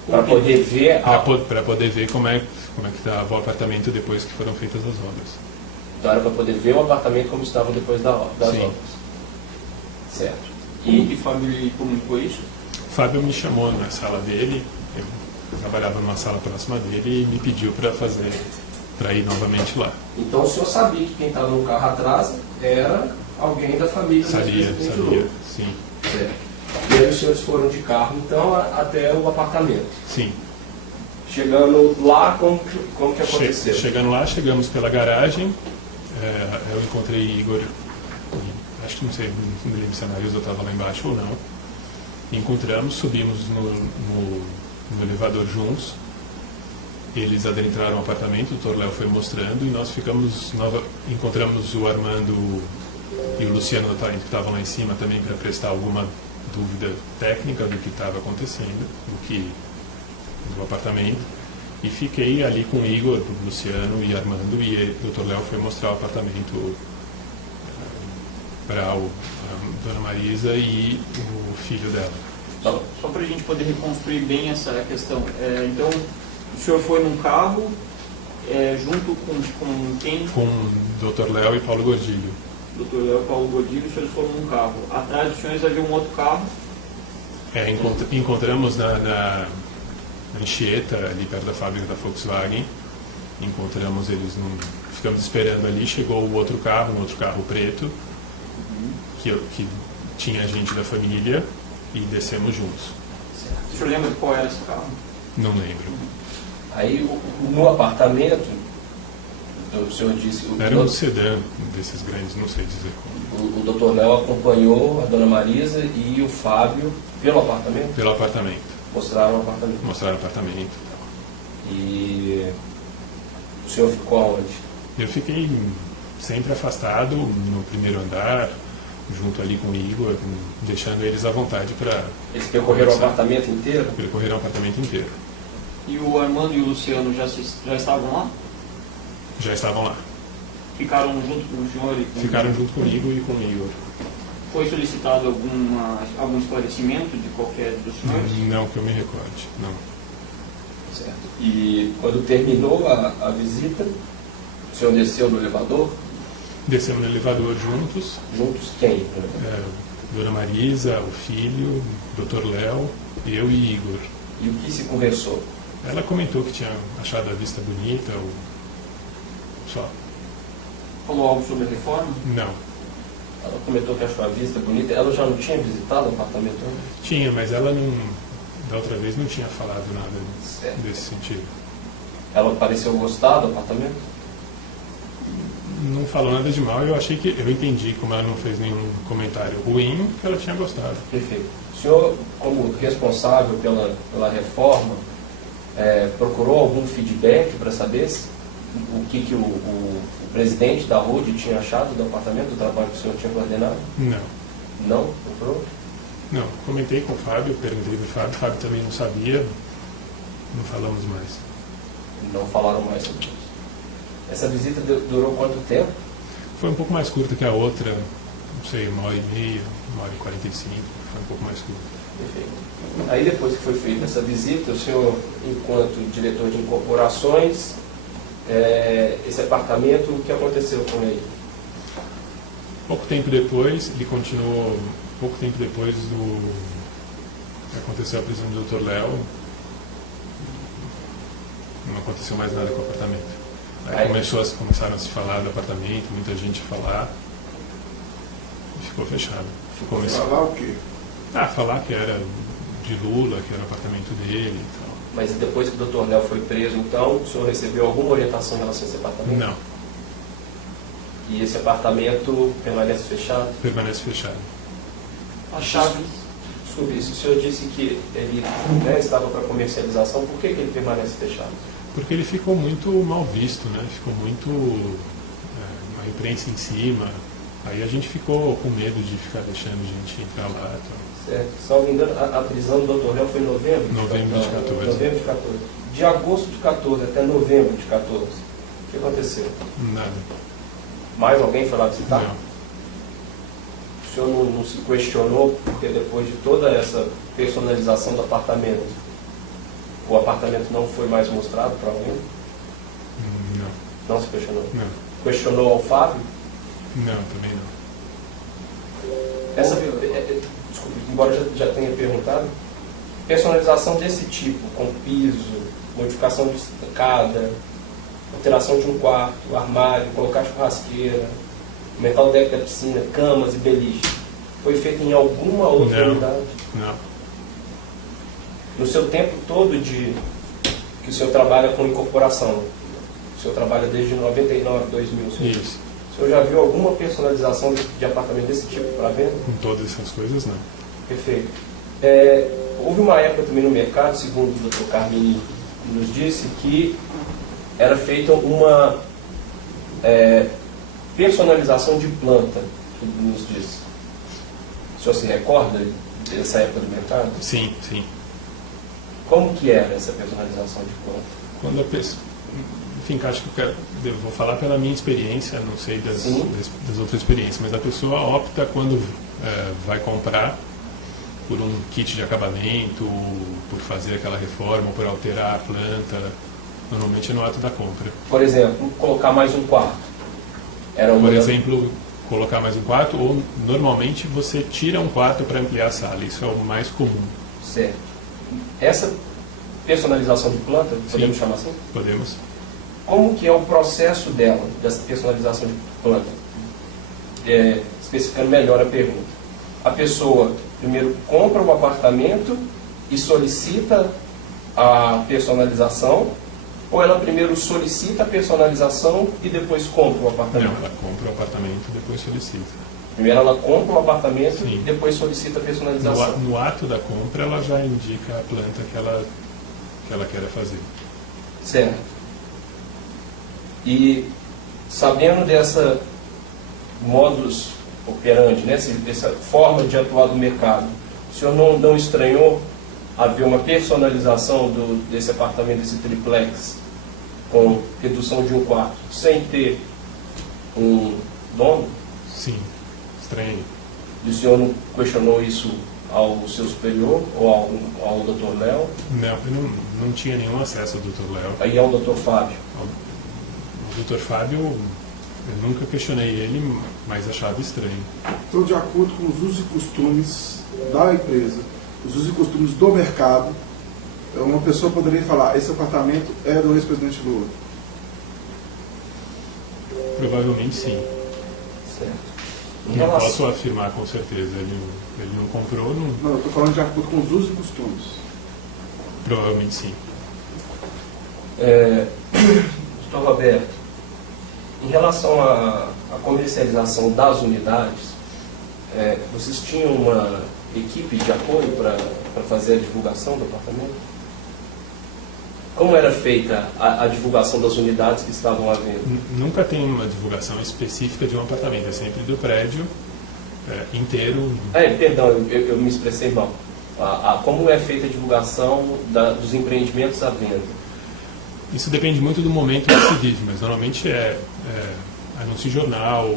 Para poder ver Para poder ver como é que estava o apartamento depois que foram feitas as obras. Então era para poder ver o apartamento como estava depois das Sim. obras. Certo. Como que Fábio lhe comunicou isso? O Fábio me chamou na sala dele, eu trabalhava numa sala próxima dele e me pediu para ir novamente lá. Então o senhor sabia que quem estava no carro atrás era Alguém da família do Sabia, ex-presidente Lula. sim. Certo. E aí os senhores foram de carro, então, até o apartamento. Sim. Chegando lá, como que aconteceu? Chegando lá, chegamos pela garagem. Eu encontrei Igor, acho que não sei, não me lembro se a Marisa estava lá embaixo ou não. Encontramos, subimos no elevador juntos. Eles adentraram o apartamento, o Dr. Léo foi mostrando e nós encontramos o Armando e o Luciano da Talento que estavam lá em cima também para prestar alguma dúvida técnica do que estava acontecendo, do apartamento. E fiquei ali com o Igor, o Luciano e Armando, e o Dr. Léo foi mostrar o apartamento para a Dona Marisa e o filho dela. Só para a gente poder reconstruir bem essa questão. Então, o senhor foi num carro junto com quem? Com o Dr. Léo e Paulo Gordilho. Dr. Léo e Paulo Gordilho, os senhores foram num carro. Atrás dos senhores havia um outro carro. Encontramos na Anchieta, ali perto da fábrica da Volkswagen. Encontramos eles, ficamos esperando ali. Chegou um outro carro preto, que tinha gente da família, e descemos juntos. O senhor lembra de qual era esse carro? Não lembro. Aí, no apartamento, o senhor disse... Era um sedã desses grandes, não sei dizer como. O Dr. Léo acompanhou a Dona Marisa e o Fábio pelo apartamento? Pelo apartamento. Mostraram o apartamento? Mostraram o apartamento. E o senhor ficou aonde? Eu fiquei sempre afastado no primeiro andar, junto ali com o Igor, deixando eles à vontade para... Eles percorreram o apartamento inteiro? Percorreram o apartamento inteiro. E o Armando e o Luciano já estavam lá? Já estavam lá. Ficaram junto com o senhor? Ficaram junto comigo e com o Igor. Foi solicitado algum esclarecimento de qualquer dos senhores? Não que eu me recorde, não. Certo. E quando terminou a visita, o senhor desceu no elevador? Descemos no elevador juntos. Juntos quem? Dona Marisa, o filho, Dr. Léo, eu e Igor. E o que se conversou? Ela comentou que tinha achado a vista bonita, só. Falou algo sobre a reforma? Não. Ela comentou que achou a vista bonita. Ela já não tinha visitado o apartamento antes? Tinha, mas ela não, da outra vez não tinha falado nada Certo. desse sentido. Ela pareceu gostar do apartamento? Não falou nada de mal, eu entendi, como ela não fez nenhum comentário ruim, que ela tinha gostado. Perfeito. O senhor, como responsável pela reforma, procurou algum feedback para saber o que o presidente da RUD tinha achado do apartamento, do trabalho que o senhor tinha coordenado? Não. Não? Procurou? Não, comentei com o Fábio, perguntei para o Fábio também não sabia, não falamos mais. Não falaram mais sobre isso. Essa visita durou quanto tempo? Foi um pouco mais curta que a outra, não sei, 1h30, 1h45, foi um pouco mais curta. Perfeito. Aí depois que foi feita essa visita, o senhor, enquanto diretor de incorporações, esse apartamento, o que aconteceu com ele? Pouco tempo depois, ele continuou, pouco tempo depois do que aconteceu a prisão do Dr. Léo, não aconteceu mais nada com o apartamento. Aí começaram a se falar do apartamento, muita gente a falar, e ficou fechado. Falar o quê? Falar que era de Lula, que era o apartamento dele e tal. Mas depois que o Dr. Léo foi preso, então, o senhor recebeu alguma orientação em relação a esse apartamento? Não, E esse apartamento permanece fechado? permanece fechado. A chave? Desculpe, se o senhor disse que ele estava para comercialização, por que ele permanece fechado? Porque ele ficou muito mal visto, né? Ficou muito a imprensa em cima. Aí a gente ficou com medo de ficar deixando gente entrar lá. Então. Certo. Salvo engano, a prisão do Dr. Léo foi em novembro? Novembro de 14. Novembro de 14. De agosto de 14 até novembro de 14. O que aconteceu? Nada. Mais alguém foi lá visitar? Não. O senhor não se questionou, porque depois de toda essa personalização do apartamento, o apartamento não foi mais mostrado para alguém? Não. Não se questionou? Não. Questionou ao Fábio? Não, também não. Desculpe, embora já tenha perguntado, personalização desse tipo, com piso, modificação de escada, alteração de um quarto, armário, colocar churrasqueira, metal deck da piscina, camas e beliche, foi feito em alguma outra Não. unidade? Não. No seu tempo todo que o senhor trabalha com incorporação, o senhor trabalha desde 99, 2000, Isso. o senhor já viu alguma personalização de apartamento desse tipo para venda? Com todas essas coisas, não. Perfeito. Houve uma época também no mercado, segundo o Dr. Carmini nos disse, que era feita uma personalização de planta, que ele nos disse. O senhor se recorda dessa época do mercado? Sim, sim. Como que era essa personalização de planta? Quando a pessoa... Enfim, acho que eu vou falar pela minha experiência, não sei das outras experiências, mas a pessoa opta quando vai comprar por um kit de acabamento, por fazer aquela reforma, por alterar a planta, normalmente no ato da compra. Por exemplo, colocar mais um quarto. Por exemplo, colocar mais um quarto, ou normalmente você tira um quarto para ampliar a sala, isso é o mais comum. Certo. Essa personalização de planta, podemos chamar assim? Podemos. Como que é o processo dela, dessa personalização de planta? Especificando melhor a pergunta. A pessoa primeiro compra o apartamento e solicita a personalização, ou ela primeiro solicita a personalização e depois compra o apartamento? Não, ela compra o apartamento e depois solicita. Primeiro ela compra o apartamento Sim. e depois solicita a personalização. No ato da compra, ela já indica a planta que ela quer fazer. Certo. E sabendo dessa modus operandi, né, dessa forma de atuar do mercado, o senhor não estranhou haver uma personalização desse apartamento, desse triplex, com redução de um quarto, sem ter um dono? Sim, estranho. E o senhor não questionou isso ao seu superior ou ao Dr. Léo? Não, eu não tinha nenhum acesso ao Dr. Léo. Aí ao Dr. Fábio? O Dr. Fábio, eu nunca questionei ele, mas achava estranho. Então, de acordo com os usos e costumes da empresa, os usos e costumes do mercado, uma pessoa poderia falar, esse apartamento é do ex-presidente Lula. Provavelmente sim. Certo. Não posso afirmar com certeza. Ele não comprou, não... Não, eu estou falando de acordo com os usos e costumes. Provavelmente sim. Dr. Roberto, em relação à comercialização das unidades, vocês tinham uma equipe de apoio para fazer a divulgação do apartamento? Como era feita a divulgação das unidades que estavam à venda? Nunca tem uma divulgação específica de um apartamento, é sempre do prédio inteiro. Perdão, eu me expressei mal. Como é feita a divulgação dos empreendimentos à venda? Isso depende muito do momento que se vive, mas normalmente anúncio em jornal,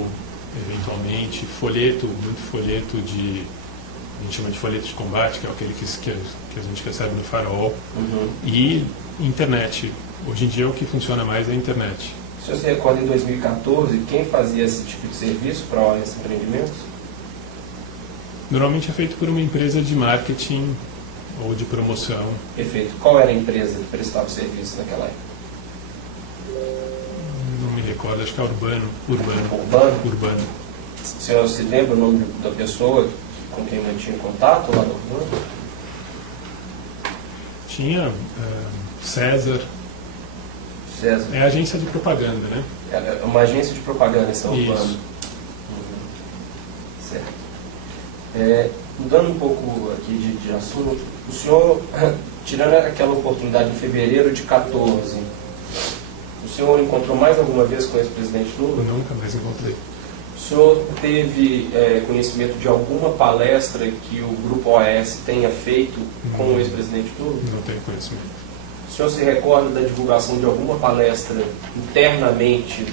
eventualmente, folheto, muito folheto a gente chama de folheto de combate, que é aquele que a gente recebe no Farol, e internet. Hoje em dia o que funciona mais é a internet. O senhor se recorda em 2014, quem fazia esse tipo de serviço para esses empreendimentos? Normalmente é feito por uma empresa de marketing ou de promoção. Perfeito. Qual era a empresa que prestava o serviço naquela época? Não me recordo, acho que é Urbano. Urbano? O senhor se lembra o nome da pessoa com quem mantinha contato lá no Urbano? Tinha César. É agência de propaganda, né? É uma agência de propaganda em São Paulo. Isso. Certo. Mudando um pouco aqui de assunto, o senhor, tirando aquela oportunidade em fevereiro de 14, o senhor encontrou mais alguma vez com o ex-presidente Lula? Nunca mais encontrei. O senhor teve conhecimento de alguma palestra que o Grupo OAS tenha feito com o ex-presidente Lula? Não tenho conhecimento. O senhor se recorda da divulgação de alguma palestra internamente,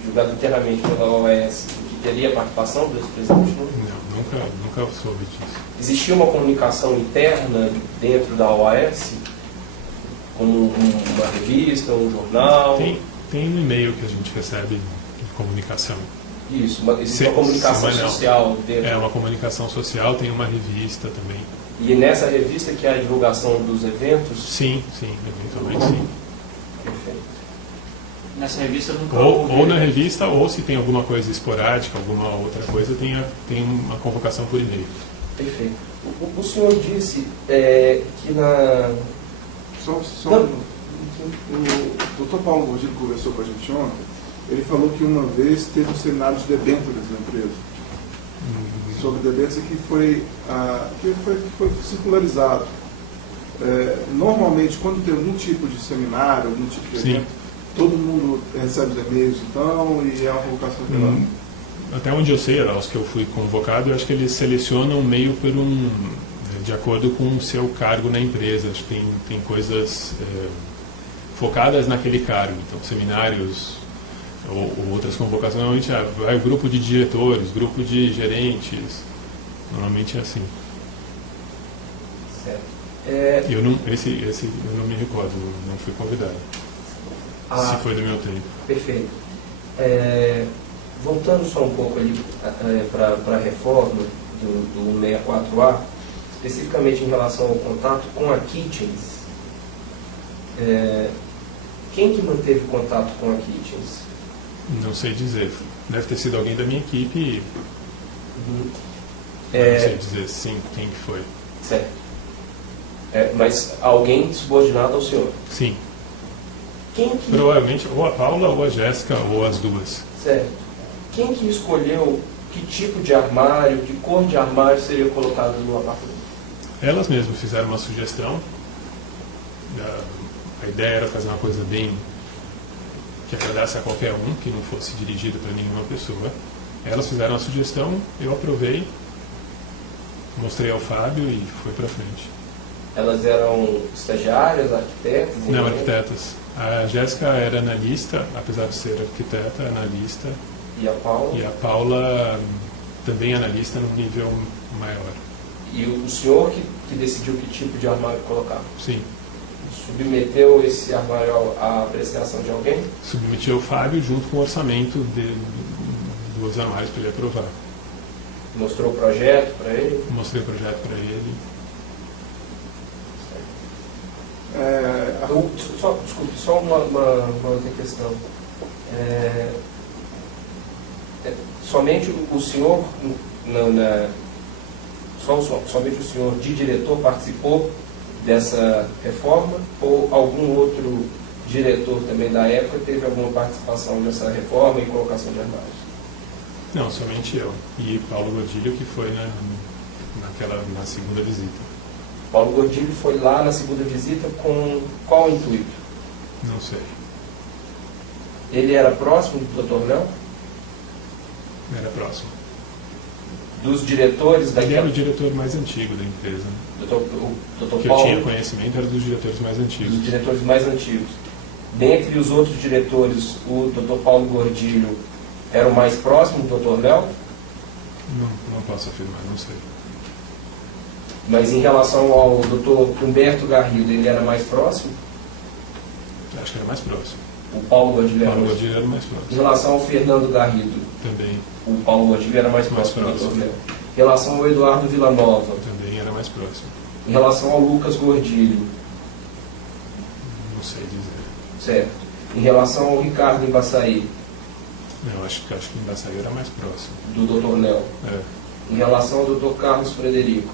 divulgada internamente pela OAS, que teria participação do ex-presidente Lula? Não, nunca soube disso. Existia uma comunicação interna dentro da OAS? Como uma revista, um jornal? Tem um e-mail que a gente recebe de comunicação. Isso, existe uma comunicação social dentro. É uma comunicação social, tem uma revista também. E nessa revista que é a divulgação dos eventos? Sim, eventualmente sim. Perfeito. Nessa revista nunca Ou houve. na revista, ou se tem alguma coisa esporádica, alguma outra coisa, tem uma convocação por e-mail. Perfeito. O senhor disse que na... Só Não. o Dr. Paulo Gordilho conversou com a gente ontem, ele falou que uma vez teve um seminário de debêntures na empresa, sobre debêntures que foi circularizado. Normalmente, quando tem algum tipo de seminário, algum tipo de Sim. evento, todo mundo recebe os e-mails, então, e é uma convocação pela... Até onde eu sei, aos que eu fui convocado, eu acho que eles selecionam meio de acordo com o seu cargo na empresa. Acho que tem coisas focadas naquele cargo. Então, seminários ou outras convocações, normalmente vai grupo de diretores, grupo de gerentes. Normalmente é assim. Certo. Eu não, esse eu não me recordo, não fui convidado. Se foi do meu tempo. Perfeito. Voltando só um pouco ali para a reforma do 64A, especificamente em relação ao contato com a Kitchens, quem que manteve contato com a Kitchens? Não sei dizer. Deve ter sido alguém da minha equipe. Uhum. Não sei dizer sim quem que foi. Certo. Mas alguém subordinado ao senhor? Sim. Quem que... Provavelmente ou a Paula ou a Jéssica ou as duas. Certo. Quem que escolheu que tipo de armário, que cor de armário seria colocado no apartamento? Elas mesmas fizeram uma sugestão. A ideia era fazer uma coisa bem que agradasse a qualquer um, que não fosse dirigida para nenhuma pessoa. Elas fizeram a sugestão, eu aprovei, mostrei ao Fábio e foi para frente. Elas eram estagiárias, arquitetas? Não, engenheiros? arquitetas. A Jéssica era analista, apesar de ser arquiteta, analista. E a Paula? E a Paula também analista num nível maior. E o senhor que decidiu que tipo de armário colocar? Sim. Submeteu esse armário à apreciação de alguém? Submeti ao Fábio junto com o orçamento dos armários para ele aprovar. Mostrou o projeto para ele? Mostrei o projeto para ele. Desculpe, só uma outra questão. Somente o senhor, somente o senhor de diretor participou dessa reforma ou algum outro diretor também da época teve alguma participação nessa reforma e colocação de armários? Não, somente eu. E Paulo Godilho, que foi na segunda visita. Paulo Godilho foi lá na segunda visita com qual intuito? Não sei. Ele era próximo do Dr. Léo? Era próximo. Dos diretores Ele era daquela... o diretor mais antigo da empresa. O Dr. Que eu Paulo, tinha conhecimento era dos diretores mais antigos. dos diretores mais antigos. Dentre os outros diretores, o Dr. Paulo Gordilho era o mais próximo do Dr. Léo? Não posso afirmar, não sei. Mas em relação ao Dr. Humberto Garrido, ele era mais próximo? Acho que era mais próximo. O Paulo Gordilho era Paulo mais Godilho era o mais Em próximo. relação ao Fernando Garrido, Também, o Paulo Gordilho era mais Mais próximo do próximo. Dr. Léo. Em relação ao Eduardo Villanova, também era mais próximo. em relação ao Lucas Gordilho, Não sei dizer. certo? Em relação ao Ricardo Embaçaí, Não, acho que em Baçaí era mais próximo. do Dr. Léo. É. Em relação ao Dr. Carlos Frederico.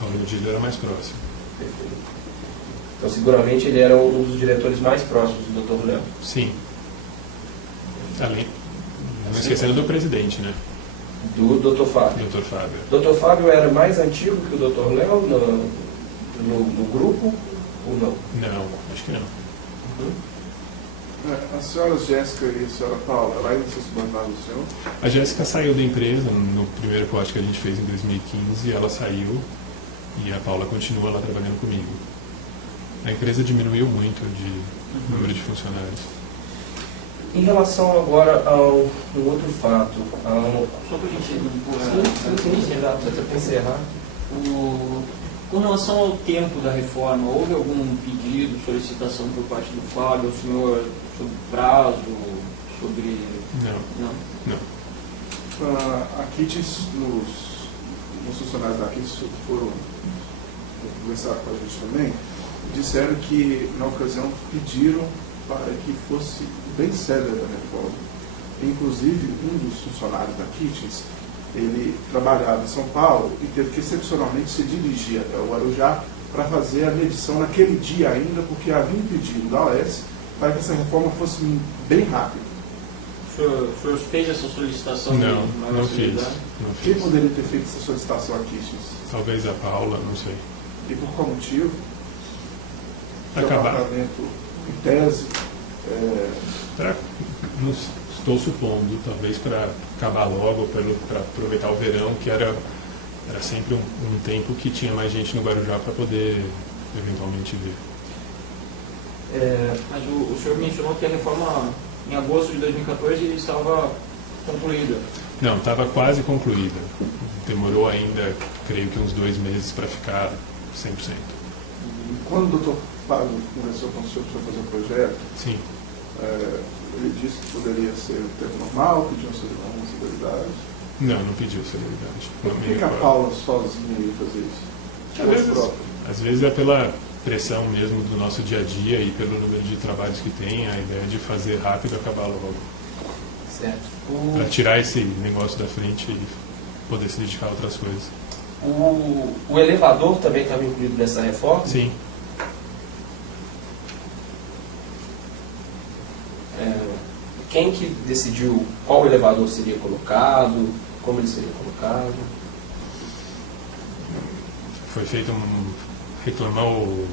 Paulo Godilho era mais próximo. Perfeito. Então, seguramente, ele era um dos diretores mais próximos do Dr. Léo. Sim. Além, não esquecendo do presidente, né? Do Dr. Fábio. Dr. Fábio. Dr. Fábio era mais antigo que o Dr. Léo no grupo ou não? Não, acho que não. A senhora Jéssica e a senhora Paula, ela ainda se subordinava do senhor? A Jéssica saiu da empresa no primeiro corte que a gente fez em 2015, ela saiu e a Paula continua lá trabalhando comigo. A empresa diminuiu muito de número de funcionários. Em relação agora ao um outro fato, Só para a gente exato, para encerrar, com relação ao tempo da reforma, houve algum pedido, solicitação por parte do Fábio, ao senhor, sobre prazo, sobre... Não. A Kitchens, os funcionários da Kitchens foram conversar com a gente também, disseram que na ocasião pediram para que fosse bem célere a reforma. Inclusive, um dos funcionários da Kitchens, ele trabalhava em São Paulo e teve que excepcionalmente se dirigir até o Guarujá para fazer a medição naquele dia ainda, porque havia um pedido da OS para que essa reforma fosse bem rápida. O senhor fez essa solicitação? Não fiz. Não Quem fiz. poderia ter feito essa solicitação a Kitchens? Talvez a Paula, não sei. E por qual motivo? Que Acabar. apartamento, em tese, Não estou supondo, talvez para acabar logo, para aproveitar o verão, que era sempre um tempo que tinha mais gente no Guarujá para poder eventualmente ver. Mas o senhor mencionou que a reforma, em agosto de 2014, estava concluída. Não, estava quase concluída. Demorou ainda, creio que uns 2 meses para ficar 100%. quando o doutor Fábio conversou com o senhor para fazer o projeto, Sim. ele disse que poderia ser o tempo normal, pediu uma celeridade. Não pediu celeridade. Por que a Paula sozinha ia fazer isso? Às vezes é pela pressão mesmo do nosso dia a dia e pelo número de trabalhos que tem, a ideia de fazer rápido e acabar logo. Certo. Para tirar esse negócio da frente e poder se dedicar a outras coisas. O elevador também estava incluído nessa reforma? Sim. Quem que decidiu qual elevador seria colocado, como ele seria colocado? Foi feito reclamou, o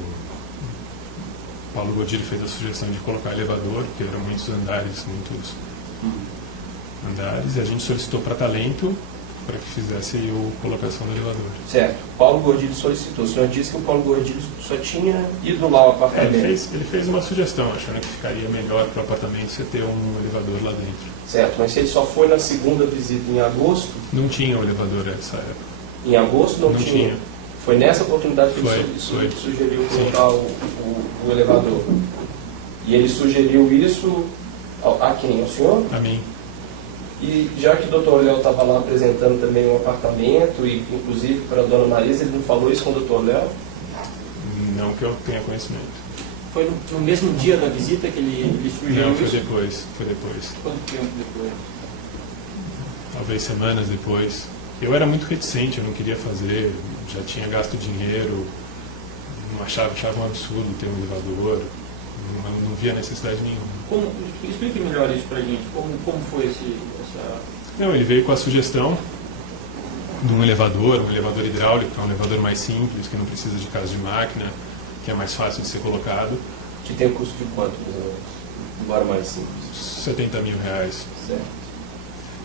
Paulo Godilho fez a sugestão de colocar elevador, porque eram muitos andares, e a gente solicitou para Talento para que fizesse a colocação do elevador. Certo. Paulo Gordilho solicitou. O senhor disse que o Paulo Gordilho só tinha ido lá ao apartamento. Ele fez uma sugestão, achando que ficaria melhor para o apartamento você ter um elevador lá dentro. Certo, mas se ele só foi na segunda visita em agosto, Não tinha o elevador nessa época. em agosto não tinha. Foi nessa oportunidade que ele Foi. sugeriu colocar o elevador. E ele sugeriu isso a quem? Ao senhor? A mim. E já que o Dr. Léo estava lá apresentando também um apartamento, e inclusive para a dona Marisa, ele não falou isso com o Dr. Léo? Não que eu tenha conhecimento. Foi no mesmo dia da visita que ele sugeriu Não, foi isso? depois. Quanto tempo depois? Talvez semanas depois. Eu era muito reticente, eu não queria fazer, já tinha gasto dinheiro, não achava um absurdo ter um elevador, não via necessidade nenhuma. Explique melhor isso pra gente. Como foi essa... Não, ele veio com a sugestão de um elevador hidráulico, que é um elevador mais simples, que não precisa de casa de máquina, que é mais fácil de ser colocado. Que tem um custo de quanto, embora mais simples? R$70 mil. Certo.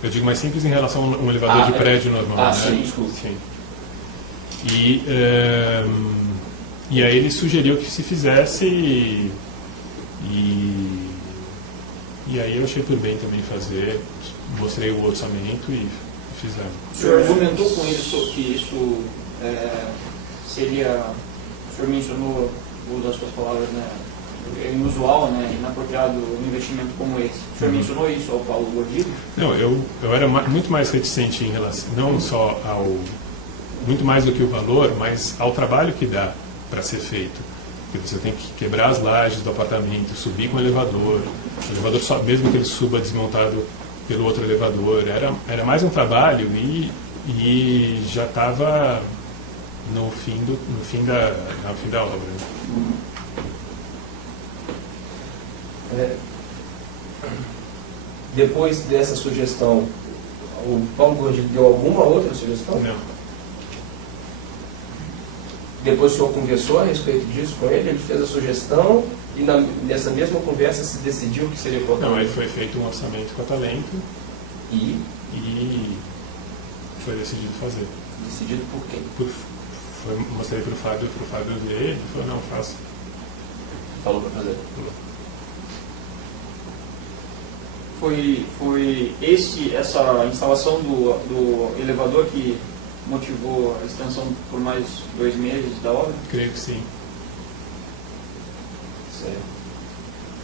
Eu digo mais simples em relação a um elevador de prédio normal, né? Sim, desculpa. Sim. E aí ele sugeriu que se fizesse e aí eu achei por bem também fazer, mostrei o orçamento e fizemos. O senhor argumentou com ele sobre que isso seria, o senhor mencionou, vou usar as suas palavras, né, inusual, né, inapropriado um investimento como esse. O senhor mencionou isso ao Paulo Gordilho? Não, eu era muito mais reticente em relação, não só muito mais do que o valor, mas ao trabalho que dá para ser feito. Porque você tem que quebrar as lajes do apartamento, subir com o elevador só, mesmo que ele suba desmontado pelo outro elevador, era mais um trabalho e já estava no fim da obra. Depois dessa sugestão, o Paulo Gordilho deu alguma outra sugestão? Não. Depois o senhor conversou a respeito disso com ele, ele fez a sugestão e nessa mesma conversa se decidiu que seria colocado? Não, aí foi feito um orçamento com a Talento E foi decidido fazer. decidido por quem? Mostrei para o Fábio ver, ele falou, não, faça. Falou para fazer. Foi essa instalação do elevador que motivou a extensão por mais 2 meses da obra? Creio que sim. Certo.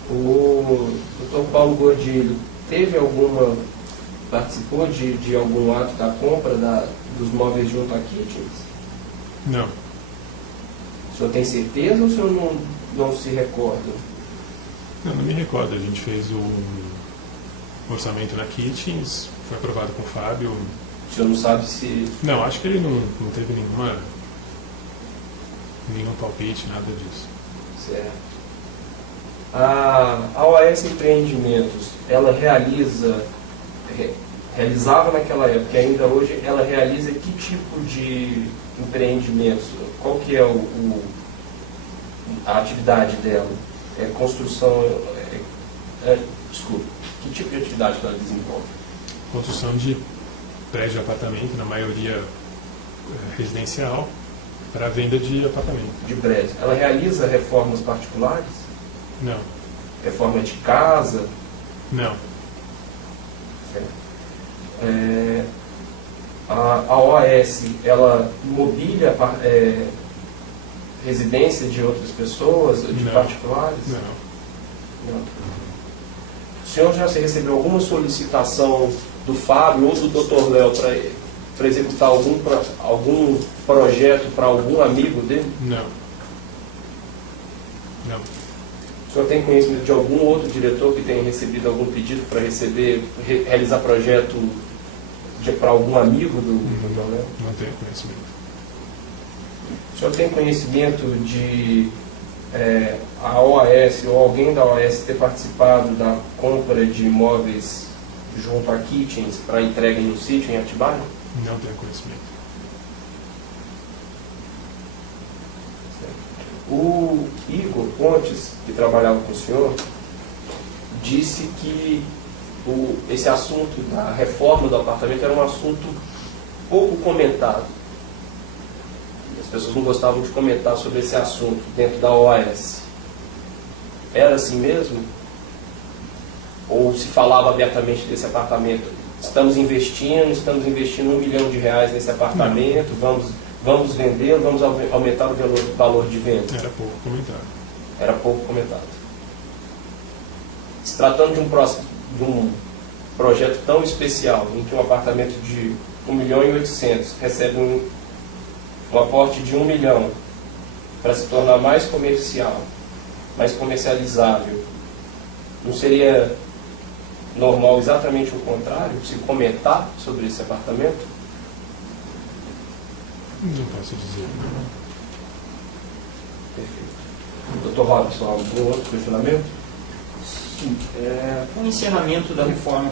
O Dr. Paulo Gordilho participou de algum ato da compra dos móveis junto à Kitchens? Não. O senhor tem certeza ou o senhor não se recorda? Não me recordo. A gente fez o orçamento na Kitchens, foi aprovado com o Fábio. O senhor não sabe se... Não, acho que ele não teve nenhum palpite, nada disso. Certo. A OAS Empreendimentos, ela realizava naquela época, e ainda hoje, ela realiza que tipo de empreendimentos? Qual que é a atividade dela? É construção... desculpa, que tipo de atividade que ela desenvolve? Construção de prédio de apartamento, na maioria residencial, para venda de apartamento. De prédios. Ela realiza reformas particulares? Não. Reforma de casa? Não. A OAS, ela mobília residência de outras pessoas, de Não. particulares? Não. Não. O senhor já recebeu alguma solicitação do Fábio ou do Dr. Léo para executar algum projeto para algum amigo dele? Não. Não. O senhor tem conhecimento de algum outro diretor que tenha recebido algum pedido para realizar projeto para algum amigo do Dr. Léo? Não tenho conhecimento. O senhor tem conhecimento de a OAS ou alguém da OAS ter participado da compra de imóveis junto a Kitchens para entrega no sítio em Atibaia? Não tenho conhecimento. O Igor Pontes, que trabalhava com o senhor, disse que esse assunto da reforma do apartamento era um assunto pouco comentado. As pessoas não gostavam de comentar sobre esse assunto dentro da OAS. Era assim mesmo? Ou se falava abertamente desse apartamento? Estamos investindo R$1 milhão nesse apartamento, vamos vender, vamos aumentar o valor de venda. Era pouco comentado. Era pouco comentado. Se tratando de um projeto tão especial, em que um apartamento de 1.800.000 recebe um aporte de 1 milhão para se tornar mais comercial, mais comercializável, não seria normal exatamente o contrário, se comentar sobre esse apartamento? Não posso dizer. Perfeito. Dr. Robson, algum outro questionamento? Sim. Com o encerramento da reforma,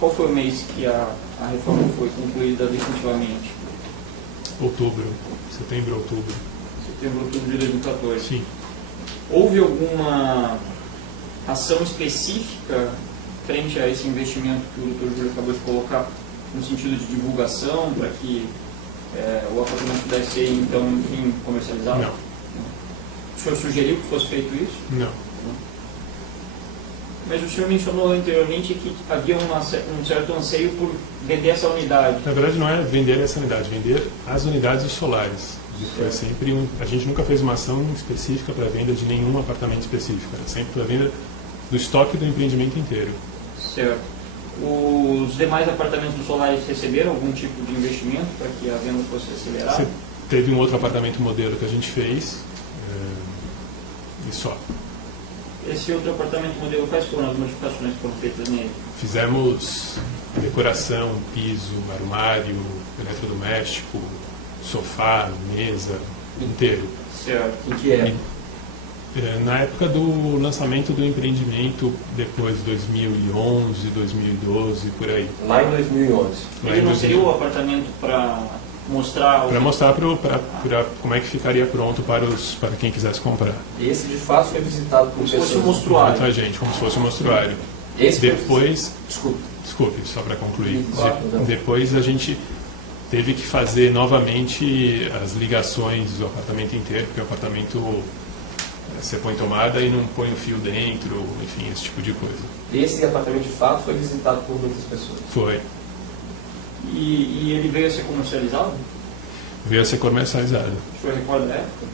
qual foi o mês que a reforma foi concluída definitivamente? Outubro. Setembro, outubro. Setembro, outubro de 2014. Sim. Houve alguma ação específica frente a esse investimento que o Dr. Júlio acabou de colocar, no sentido de divulgação, para que o apartamento pudesse ser, então, enfim, comercializado? Não. O senhor sugeriu que fosse feito isso? Não. Mas o senhor mencionou anteriormente que havia um certo anseio por vender essa unidade. Na verdade, não é vender essa unidade, vender as unidades solares. Foi sempre a gente nunca fez uma ação específica para venda de nenhum apartamento específico. Era sempre para venda do estoque do empreendimento inteiro. Certo. Os demais apartamentos solares receberam algum tipo de investimento para que a venda fosse acelerada? Teve um outro apartamento modelo que a gente fez e só. Esse outro apartamento modelo, quais foram as modificações que foram feitas nele? Fizemos decoração, piso, armário, eletrodoméstico, sofá, mesa, inteiro. Certo. Em que época? Na época do lançamento do empreendimento, depois de 2011, 2012, por aí. Lá em 2011. Ele não seria o apartamento para mostrar... Para mostrar como é que ficaria pronto para quem quisesse comprar. Esse, de fato, foi visitado por Como se fosse pessoas... um mostruário. Muita gente, como se fosse um mostruário. Esse foi- Depois, Desculpe. só para concluir, Claro, não. depois a gente teve que fazer novamente as ligações do apartamento inteiro, porque o apartamento você põe tomada e não põe o fio dentro, enfim, esse tipo de coisa. Esse apartamento, de fato, foi visitado por muitas pessoas. Foi. E ele veio a ser comercializado? Veio a ser comercializado. O senhor recorda da época?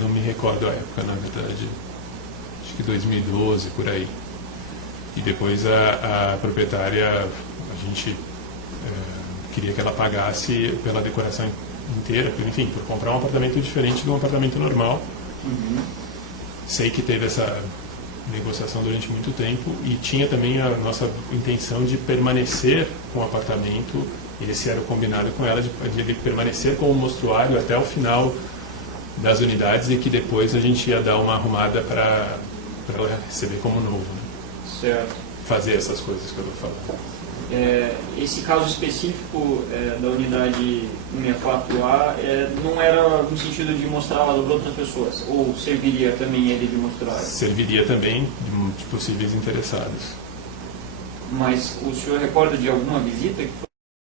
Não me recordo a época, na verdade. Acho que 2012, por aí. E depois a proprietária, a gente queria que ela pagasse pela decoração inteira, enfim, por comprar um apartamento diferente de um apartamento normal. Uhum. Sei que teve negociação durante muito tempo e tinha também a nossa intenção de permanecer com o apartamento, e esse era o combinado com ela, de ele permanecer como mostruário até o final das unidades e que depois a gente ia dar uma arrumada para ela receber como novo, né? Certo. Fazer essas coisas que eu estou falando. Esse caso específico da unidade 164A não era no sentido de mostrá-la para outras pessoas, ou serviria também ele de mostruário? Serviria também de possíveis interessados. Mas o senhor recorda de alguma visita que foi